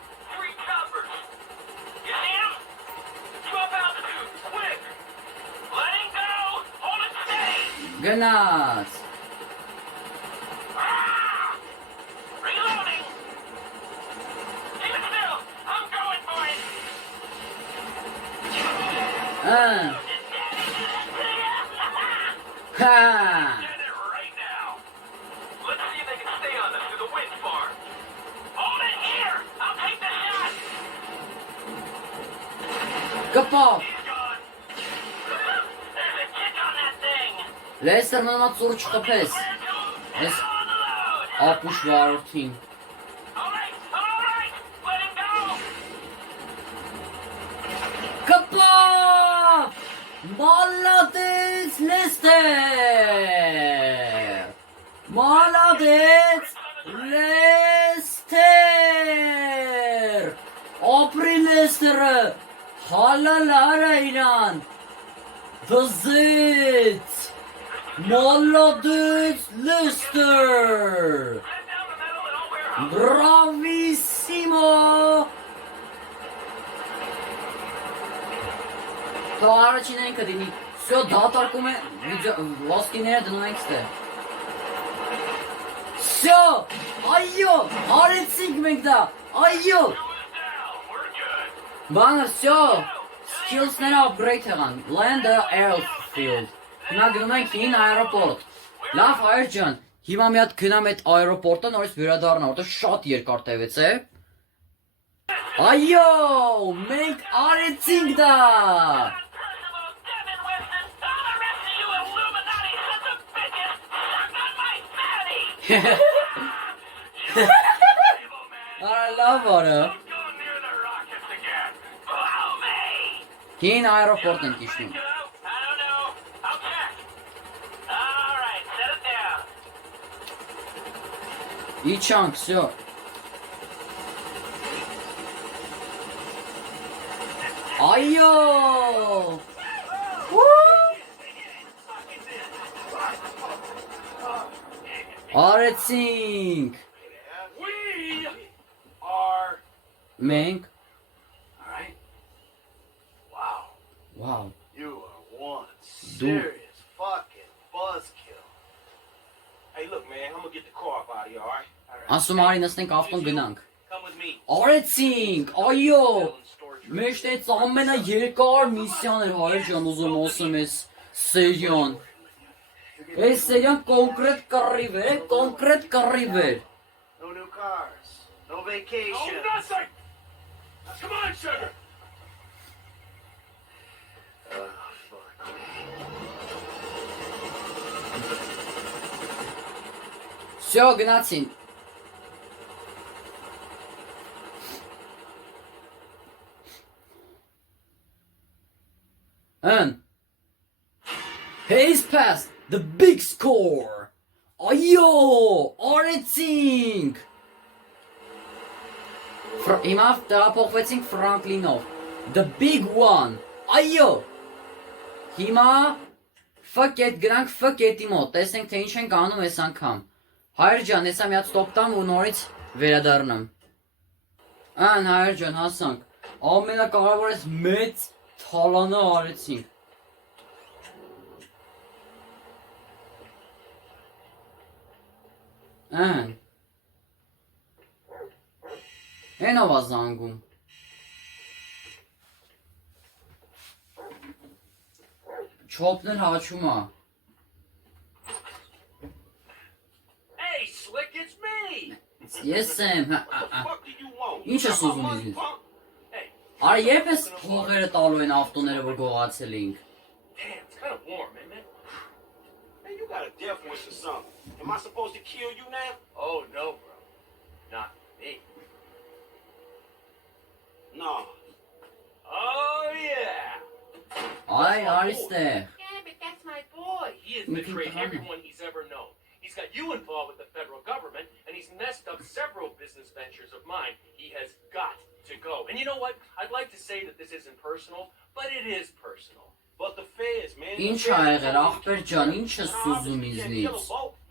Գնաց։ Կպավ։ Լեսր նամա ծուր չխպես, ես ապուշ վարորդին։ Կպավ, մալադեց լեստեր, մալադեց լեստեր, ապրի լեստերը, հալալարա իրան, դզեց, Молодец, Лестер! Bravissimo! Դա առաջին են կդինի, սյո դատարկում է, ոսկիները դնում ենք ստե։ Սյո, այո, արեցինք մենք դա, այո! Բանը, սյո, skills-ները upgrade եղան, land airfield։ Հիմա գնում ենք հին այրոպորտ։ Լավ հայր ջան, հիմա մի հատ գնամ այդ այրոպորտը նորից վերադառնա, որտեղ շատ երկար տևեց է։ Այո, մենք արեցինք դա։ Արա լավ արա։ Հին այրոպորտ ենք իշնում։ Իչանք, всё։ Այո! Արեցինք։ We are Մենք։ alright. Wow. Wow. You are one serious fucking buzzkill. Hey, look, man, I'm gonna get the car up out of here, all right? Ասում արի նստենք ավտոն գնանք։ Come with me. Արեցինք, այո։ Մեջտ էց ամենաերկար միսիան էր հայր ջան ուզում ասում ես սերիան։ Այս սերիան կոնկրետ կռիվ է, կոնկրետ կռիվ է։ No new cars. No Oh, vacation. nothing! Come on, sugar! Fuck. Всё, գնացին։ Hayes passed the big score. Այո, արեցինք։ Հիմա տեղափոխվեցինք Ֆրանկլինով։ The big one. Այո։ Հիմա ֆկետ գրանք ֆկետի մոտ, տեսենք թե ինչ ենք անում այս անգամ։ Հայր ջան, հեսա մի հատ ստոպ տամ ու նորից վերադառնամ։ Հայր ջան, հասանք։ Ամենակարևորը մեծ թալանը արեցինք։ Հենով է զանգում։ Չոպն էլ հաչում է։ Hey, Slick, it's me! Ես եմ։ What do you want? Ինչ ես You got my ուզում money, ինձ։ punk? Hey, Արի երբ ես փողերը տալու են ավտոները, որ գողացել էինք։ damn, it's kind of warm, ain't it? Man, you got a death wish or something. Am I supposed to kill you now? Oh, no, bro. Not me. No. Oh, yeah! Արի ստեղ։ Yeah, but that's my boy. He has We betrayed can- everyone he's ever known. He's got you involved with the federal government, and he's messed up several business ventures of mine. He has got to go. And you know what? I'd like to say that this isn't personal, but it is personal. But the feds, man. Ինչ ա եղել, ախպեր ջան, ինչ ես ուզում ինձնից։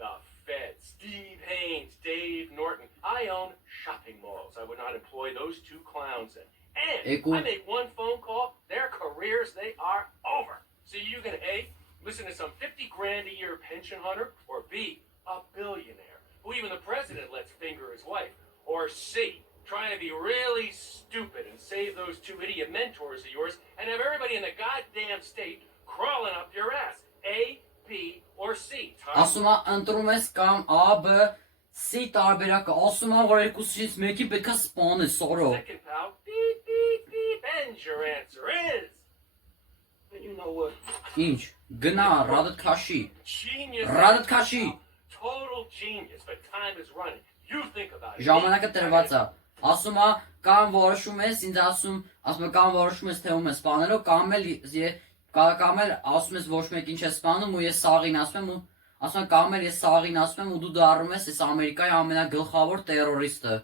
The feds, Steve Haynes, Dave Norton. I own shopping malls. I would not employ those two clowns in. And Écoute. I make one phone call, their careers, they are over. So you can A, listen to some 50 grand a year pension hunter, or B, a billionaire, who even the president lets finger his wife, or C, trying to be really stupid and save those two idiot mentors of yours and have everybody in the goddamn state crawling up your ass. A, B, or C. Ասում է ընտրում ես կամ A, B, C տարբերակը, ասում է որ երկուսից մեկի պետք է սպանես, սորո։ Second, pal. Beep, beep, beep. And your answer is Man, you know what? Ինչ, գնա, ռադդ քաշի։ genius. Ռադդ քաշի։ Total genius, but time is running. You think about it. Ժամանակը տրված է։ Ասում է կամ որոշում ես, ինձ ասում է կամ որոշում ես թե ում ես սպանելու, կամ էլ ասում ես ոչ մեկ ինչ է սպանում ու ես սաղին ասում եմ ու ասում եմ կամ էլ ես սաղին ասում եմ ու դու դառնում ես այս Ամերիկայի ամենագլխավոր տերորիստը։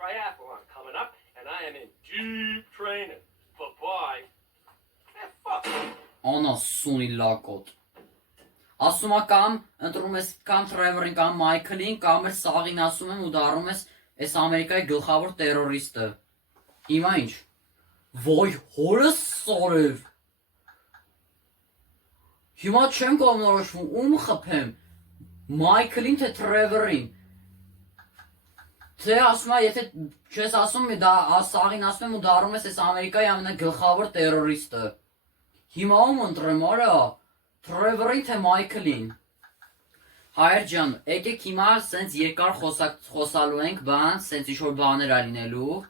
Triathlon coming up, and I am in deep training. Bye-bye. Man, fuck you. Անասունի լակոտ։ Ասում է կամ ընտրում ես կամ Թրևորին կամ Մայքլին, կամ էլ սաղին ասում եմ ու դառնում ես այս Ամերիկայի գլխավոր տերորիստը։ Հիմա ինչ։ Ոյ, հորս սորև։ Հիմա չեմ կողմնորոշվում, ում խփեմ։ Մայքլին թե Թրևորին։ Թե ասում է, եթե չես ասում, դա սաղին ասում եմ ու դառնում ես այս Ամերիկայի ամենագլխավոր տերորիստը։ Հիմա ում ընտրեմ, արա, Թրևորին թե Մայքլին։ Հայր ջան, եկեք հիմա սենց երկար խոսալու ենք բան, սենց ինչ-որ բաներ ալինելու։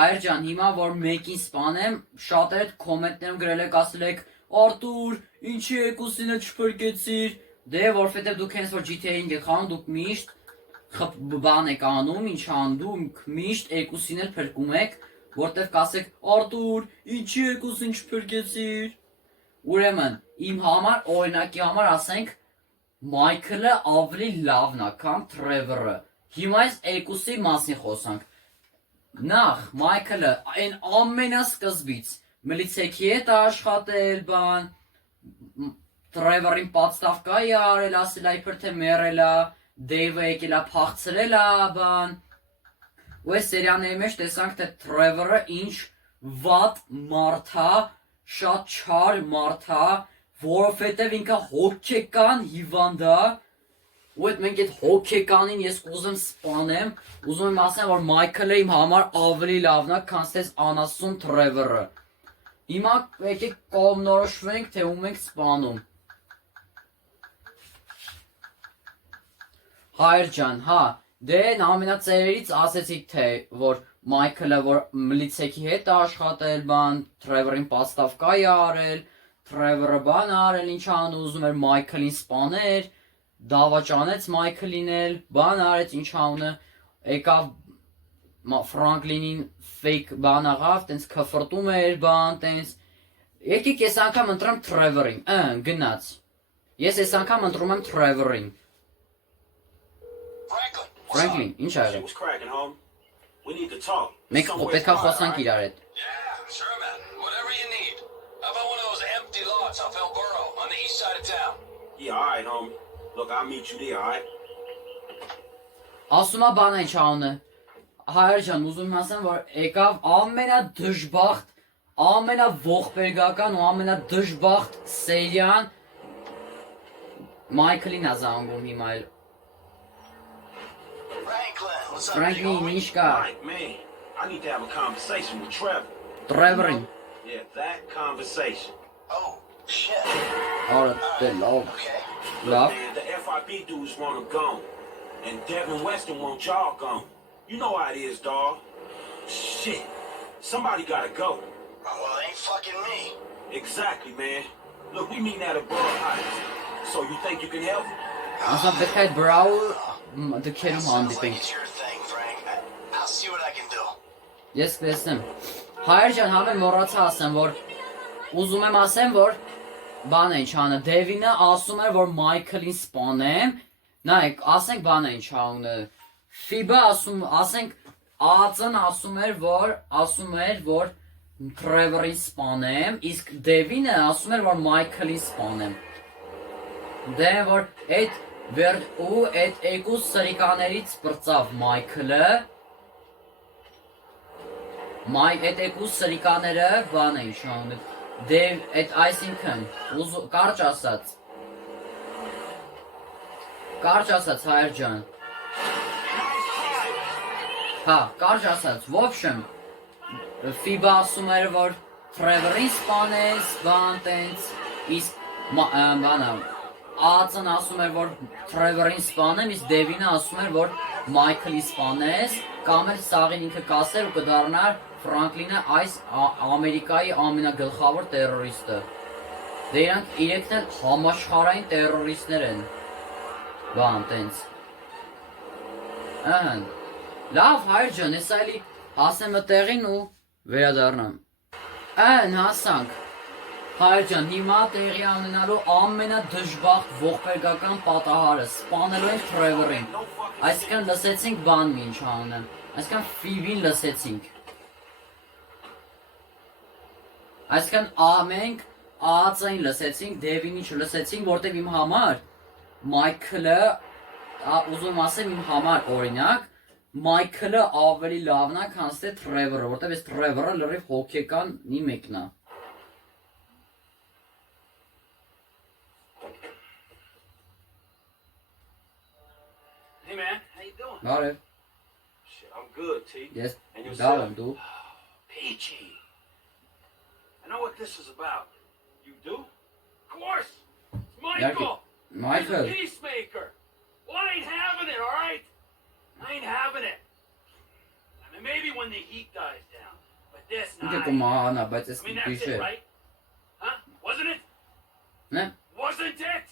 Հայր ջան, հիմա որ մեկին սպանեմ, շատերը կոմենտներում գրել եք, ասել եք, Արտուր, ինչի երկուսինը չփրկեցիր։ Դե, որովհետև դուք հենց որ GTA-ին եք խաղում, դուք միշտ բան եք անում, ինչ անդում, միշտ երկուսին էլ փրկում եք, որտեվ կասեք, Արտուր, ինչի երկուսին չփրկեցիր։ Ուրեմն, իմ համար, օրինակի համար ասենք, Մայքլը ավելի լավն է, քան Թրևորը։ Հիմա այս երկուսի մասին խոսանք։ Նախ, Մայքլը այն ամենասկզբից միլիցեքի հետ աշխատել, բան, Թրևորին պատստավկայի արել, ասել այբր թե մեռել է, Դեյվը եկել է փախցրել է, բան։ Ու այս սերիաների մեջ տեսանք, թե Թրևորը ինչ վատ մարդ է, շատ չար մարդ է, որովհետև ինքը հոգեկան հիվանդ է, ու այդ մենք այդ հոգեկանին ես կուզեմ սպանեմ, ուզում եմ ասեմ, որ Մայքլը իմ համար ավելի լավն է, քան այս անասուն Թրևորը։ Հիմա եկեք կողմնորոշվենք, թե ում ենք սպանում։ Հայր ջան, հա, դե ամենածերերից ասեցիք թե որ Մայքլը որ մլիցեքի հետ է աշխատել, բան, Թրևորին պաստավկա է արել, Թրևորը բան արել, ինչ ան ուզում էր Մայքլին սպաներ, դավաճանեց Մայքլին էլ, բան արեց, ինչ անունը, եկավ Ֆրանկլինին ֆեյք բան աղավ, տենց քֆրտում էր, բան, տենց, եկեք ես անգամ ընտրեմ Թրևորին, գնաց, ես ես անգամ ընտրում եմ Թրևորին, Franklin, ինչ ա Shit, եղել, what's cracking, home? We need to talk. մենք Somewhere պետք է quiet, խոսանք alright? իրար հետ, Yeah, sure, man. Whatever you need. How about one of those empty lots off El Burro on the east side of town? Yeah, alright, homie. Look, I'll meet you there, alright? ասում է բան ինչ անունը, հայր ջան, ուզում եմ ասեմ, որ եկավ ամենադժբախտ, ամենաողբերգական ու ամենադժբախտ սերիան Մայքլին ա զանգում հիմա էլ, Franklin, what's up, big Franklin, homie? ինչ կա, Mike, man, I need to have a conversation with Trevor. Թրևորին, Yeah, that conversation. Oh, shit. արը դե լավ, Okay. լավ, Man, the FIB dudes want him gone. And Devin Weston wants y'all gone. You know how it is, dawg. Shit. Somebody gotta go. Oh, well, it ain't fucking me. Exactly, man. Look, we meeting at a Burrow Heights. So you think you can help? ասա պետք է այդ բրաուր դքերում Sounds like հանդիպենք, it's your thing, Frank. I'll see what I can do. ես կտեսնեմ, հայր ջան, համեն մոռացա ասեմ, որ ուզում եմ ասեմ, որ բան է ինչ անը, Դևինը ասում էր, որ Մայքլին սպանեմ, նայեք, ասենք բան է ինչ անունը, Ֆիբը ասենք, ԱԱՑ-ն ասում էր, որ Թրևորին սպանեմ, իսկ Դևինը ասում էր, որ Մայքլին սպանեմ, դե որ այդ երկու սրիկաներից պրծավ Մայքլը, այդ երկու սրիկաները բան է ինչ անունը, այդ այսինքն, կարճ ասած հայր ջան, հա, կարճ ասած, в общем, Ֆիբը ասում էր, որ Թրևորին սպանես, բան տենց, իսկ բանը, ԱԱՑ-ն ասում էր, որ Թրևորին սպանեմ, իսկ Դևինը ասում էր, որ Մայքլի սպանես, կամ էլ սաղին ինքը կասեր ու կդառնար Ֆրանկլինը այս Ամերիկայի ամենագլխավոր տերորիստը։ Դե իրանք իրեքն էլ համաշխարհային տերորիստներ են։ Բան տենց։ Ահա։ Լավ, հայր ջան, ես այլի ասեմ տեղին ու վերադառնամ։ Ահա, հասանք։ Հայր ջան, հիմա տեղի ունենալու ամենադժբախտ ողբերգական պատահարը սպանելու են Թրևորին։ Այսինքն լսեցինք բանն ինչ անունը։ Այսինքն Ֆիբին լսեցինք։ Այսինքն մենք ԱԱՑ-ին լսեցինք, Դևինի չլսեցինք, որտեղ իմ համար Մայքլը, ուզում ասեմ իմ համար օրինակ, Մայքլը ավելի լավն է, քան թե Թրևորը, որտեղ այս Թրևորը լրիվ հոգեկան մի մեկն է։ Hey, man, how you doing? Բարև, Shit, I'm good, T. ես And դալ yourself? եմ դու։ Peachy. I know what this is about. You do? Of course. It's Michael. He's Մայքլ, a peacemaker. Well, I ain't having it, all right? I ain't having it. I mean, maybe when the heat dies down. But this ինքը night. կմահանա, բայց I ես mean, that's գիշեր։ it, right? Huh? Wasn't it? Նե, Wasn't it?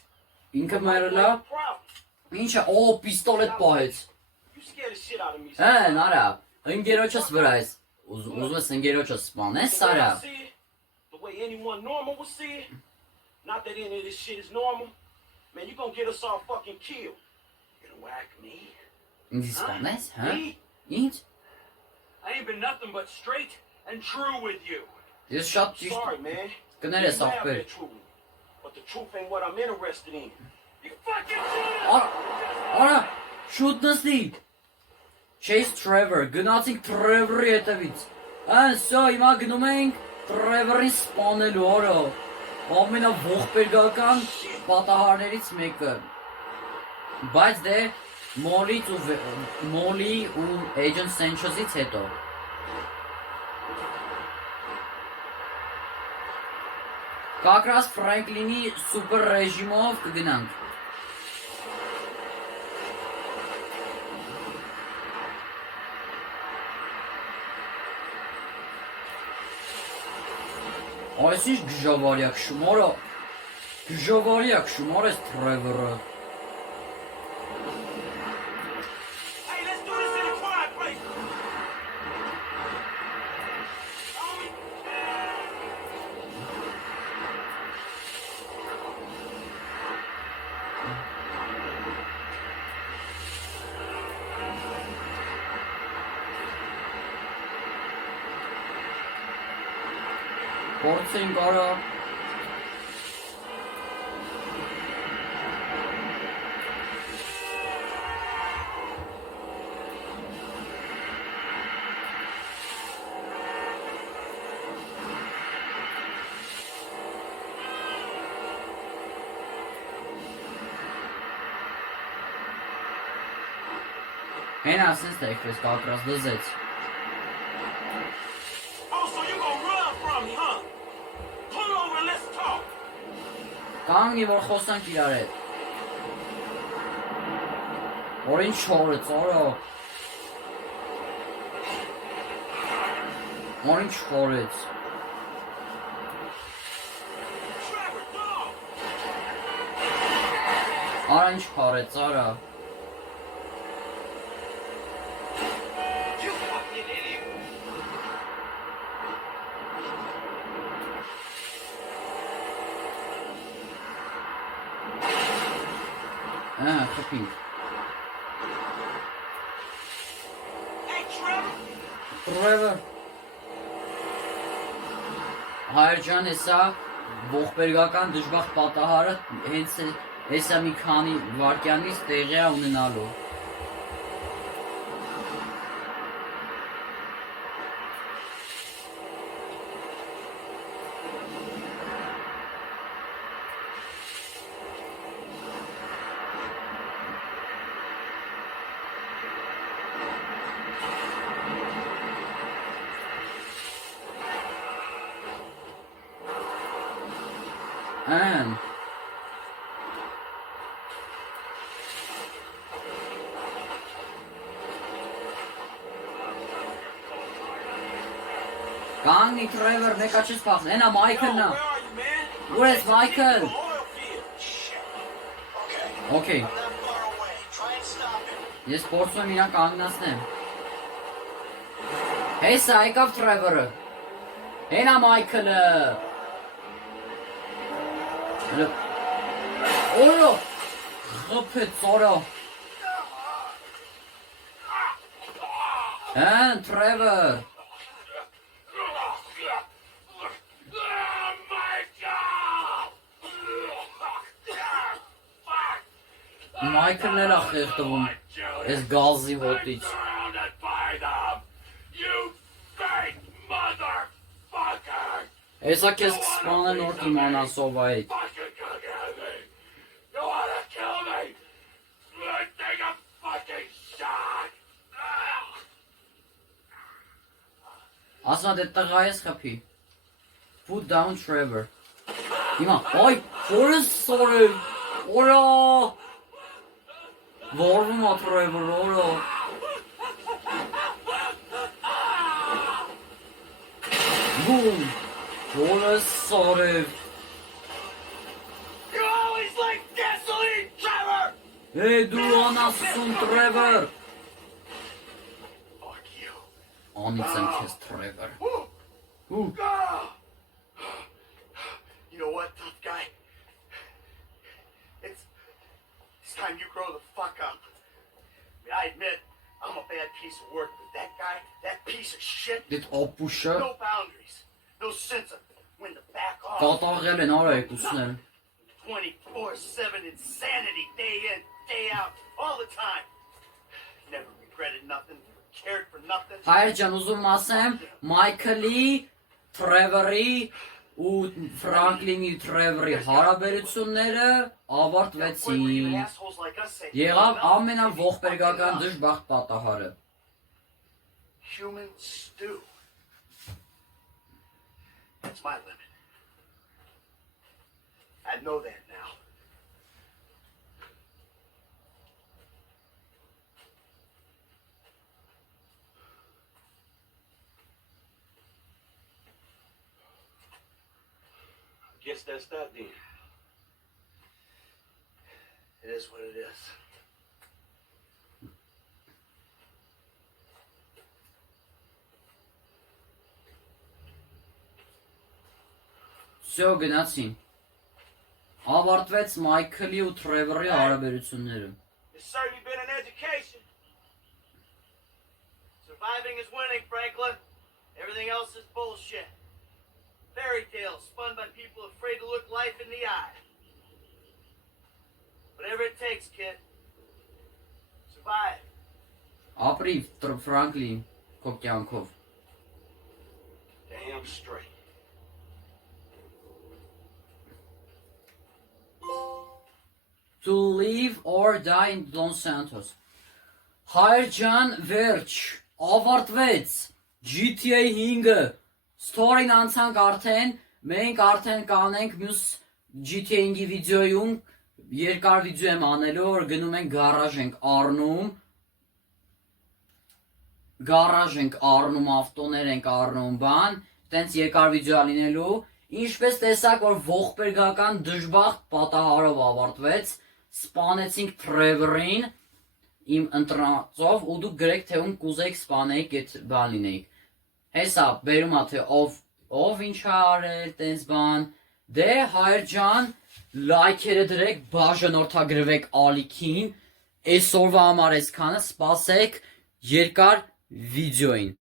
ինքը մերելա, ինչը, օ, պիստոլետ պահեց։ You scared the shit out of me. Արա, ընկերոջս վրա ես, ուզում ես ընկերոջս սպանես, The way I Սարա։ see it, the way anyone normal would see it, not that any of this shit is normal, man, you gonna get us all fucking killed. You gonna whack me? Ինձ սպանես, հա? Me? Ինչ? I ain't been nothing but straight and true with you. Ես շատ ճիշտ Sorry, man. կներես You have ախպեր։ been true. But the truth ain't what I'm interested in. You fucking Արա, շուտ նստի։ Chase Trevor, գնացինք Trevor-ի հետևից։ Սա հիմա գնում ենք Trevor-ին սպանելու, արա։ Ամենաողբերգական պատահարներից մեկը։ Բայց դե Molly ու Agent Sanchez-ից հետո։ Как раз Ֆրանկլինի սուպեր ռեժիմով կգնանք։ Այս ինչ գժավարյակ շմորա։ Գժավարյակ շմոր ես Թրևորը։ Hey, let's do this in a quiet place. Փորձեն կարա։ Հեն ասես թե էքպես կակրած դզեց։ Oh, so you gonna run from me, huh? Pull over and let's talk. Կանգնի որ խոսանք իրար հետ։ Որ ինչ չորեց, արա։ Որ ինչ չորեց։ Trevor, dog. Արա ինչ չորեց, արա։ You fucking idiot. Խփինք։ Hey, Trevor. Trevor։ Հայր ջան, հեսա ողբերգական դժբախտ պատահարը հենց հեսա մի քանի վարկյանից տեղի է ունենալու։ Ան Կանգնի Trevor, մեկա չես փախն, հենա Մայքլն է։ Where are you, man? Ուր ես Մայքլ։ The oil field. Shit. Okay, I'm that far away. Try and stop him. ես փորձում եմ իրան կանգնացնեմ։ Հեսա եկավ Trevor-ը։ Հենա Մայքլը։ Օյո։ Խփեց արա։ Ան Trevor։ Մայքլն էլ է խեղդվում այս գազի հոտից։ Surrounded by them! You fake motherfucker! Հեսա քեզ կսպանեն նոր իմանան սովայիդ։ Fucking gonna kill me! You wanna kill me? Take a fucking shot! Ասա դե տղա ես խփի։ Put down Trevor։ Հիմա, այ, որս սորը։ Օրա։ Որվում է Trevor, օրա։ Բում։ Որս սորը։ You always like gasoline, Trevor. Hey, դու անասուն Trevor։ Fuck you. Անից եմ քեզ Trevor։ Ու, You know what, tough guy? It's time you grow the fuck up. I mean, I admit I'm a bad piece of work, but that guy, that piece of shit, դիտ ապուշը no boundaries, no sense of when to back off. կատաղել են արա եկուսնել։ 24/7 insanity, day in, day out, all the time. Never regretted nothing, cared for nothing. Հայր ջան, ուզում ասեմ, Մայքլի, Trevor-ի ու Franklin-ի Trevor-ի հարաբերությունները ավարտվեցին։ Եղավ ամենաողբերգական դժբախտ պատահարը։ Human stew. That's my limit. I know that now. guess that's that then. It is what it is. Всё, գնացին։ Ավարտվեց Մայքլի ու Թրևորի հարաբերությունները։ It's certainly been an education. Surviving is winning, Franklin. Everything else is bullshit. Fairy tales spun by people afraid to look life in the eye. Whatever it takes, kid. Survive. Ապրիվ Ֆրանկլին քո կյանքով։ Damn straight. To live or die in Los Santos։ Հայր ջան, վերջ, ավարտվեց GTA 5-ը։ Story-ն անցանք արդեն, մենք արդեն կանենք մյուս GTA 5-ի վիդեոյում, երկար վիդեո եմ անելու, որ գնում ենք գարաժ ենք առնում ավտոներ ենք առնում բան, տենց երկար վիդեո լինելու, ինչպես տեսակ, որ ողբերգական դժբախտ պատահարով ավարտվեց, սպանեցինք Թրևորին իմ ընտրածով ու դուք գրեք թե ում կուզեիք սպանեիք այդ բան լինեիք։ Հեսա բերում ա թե ով ինչ ա արել, տենց բան, դե հայր ջան, լայքերը դրեք, բաժանորդագրվեք ալիքին, այսօրվա համար այսքանը, սպասեք երկար վիդեոին։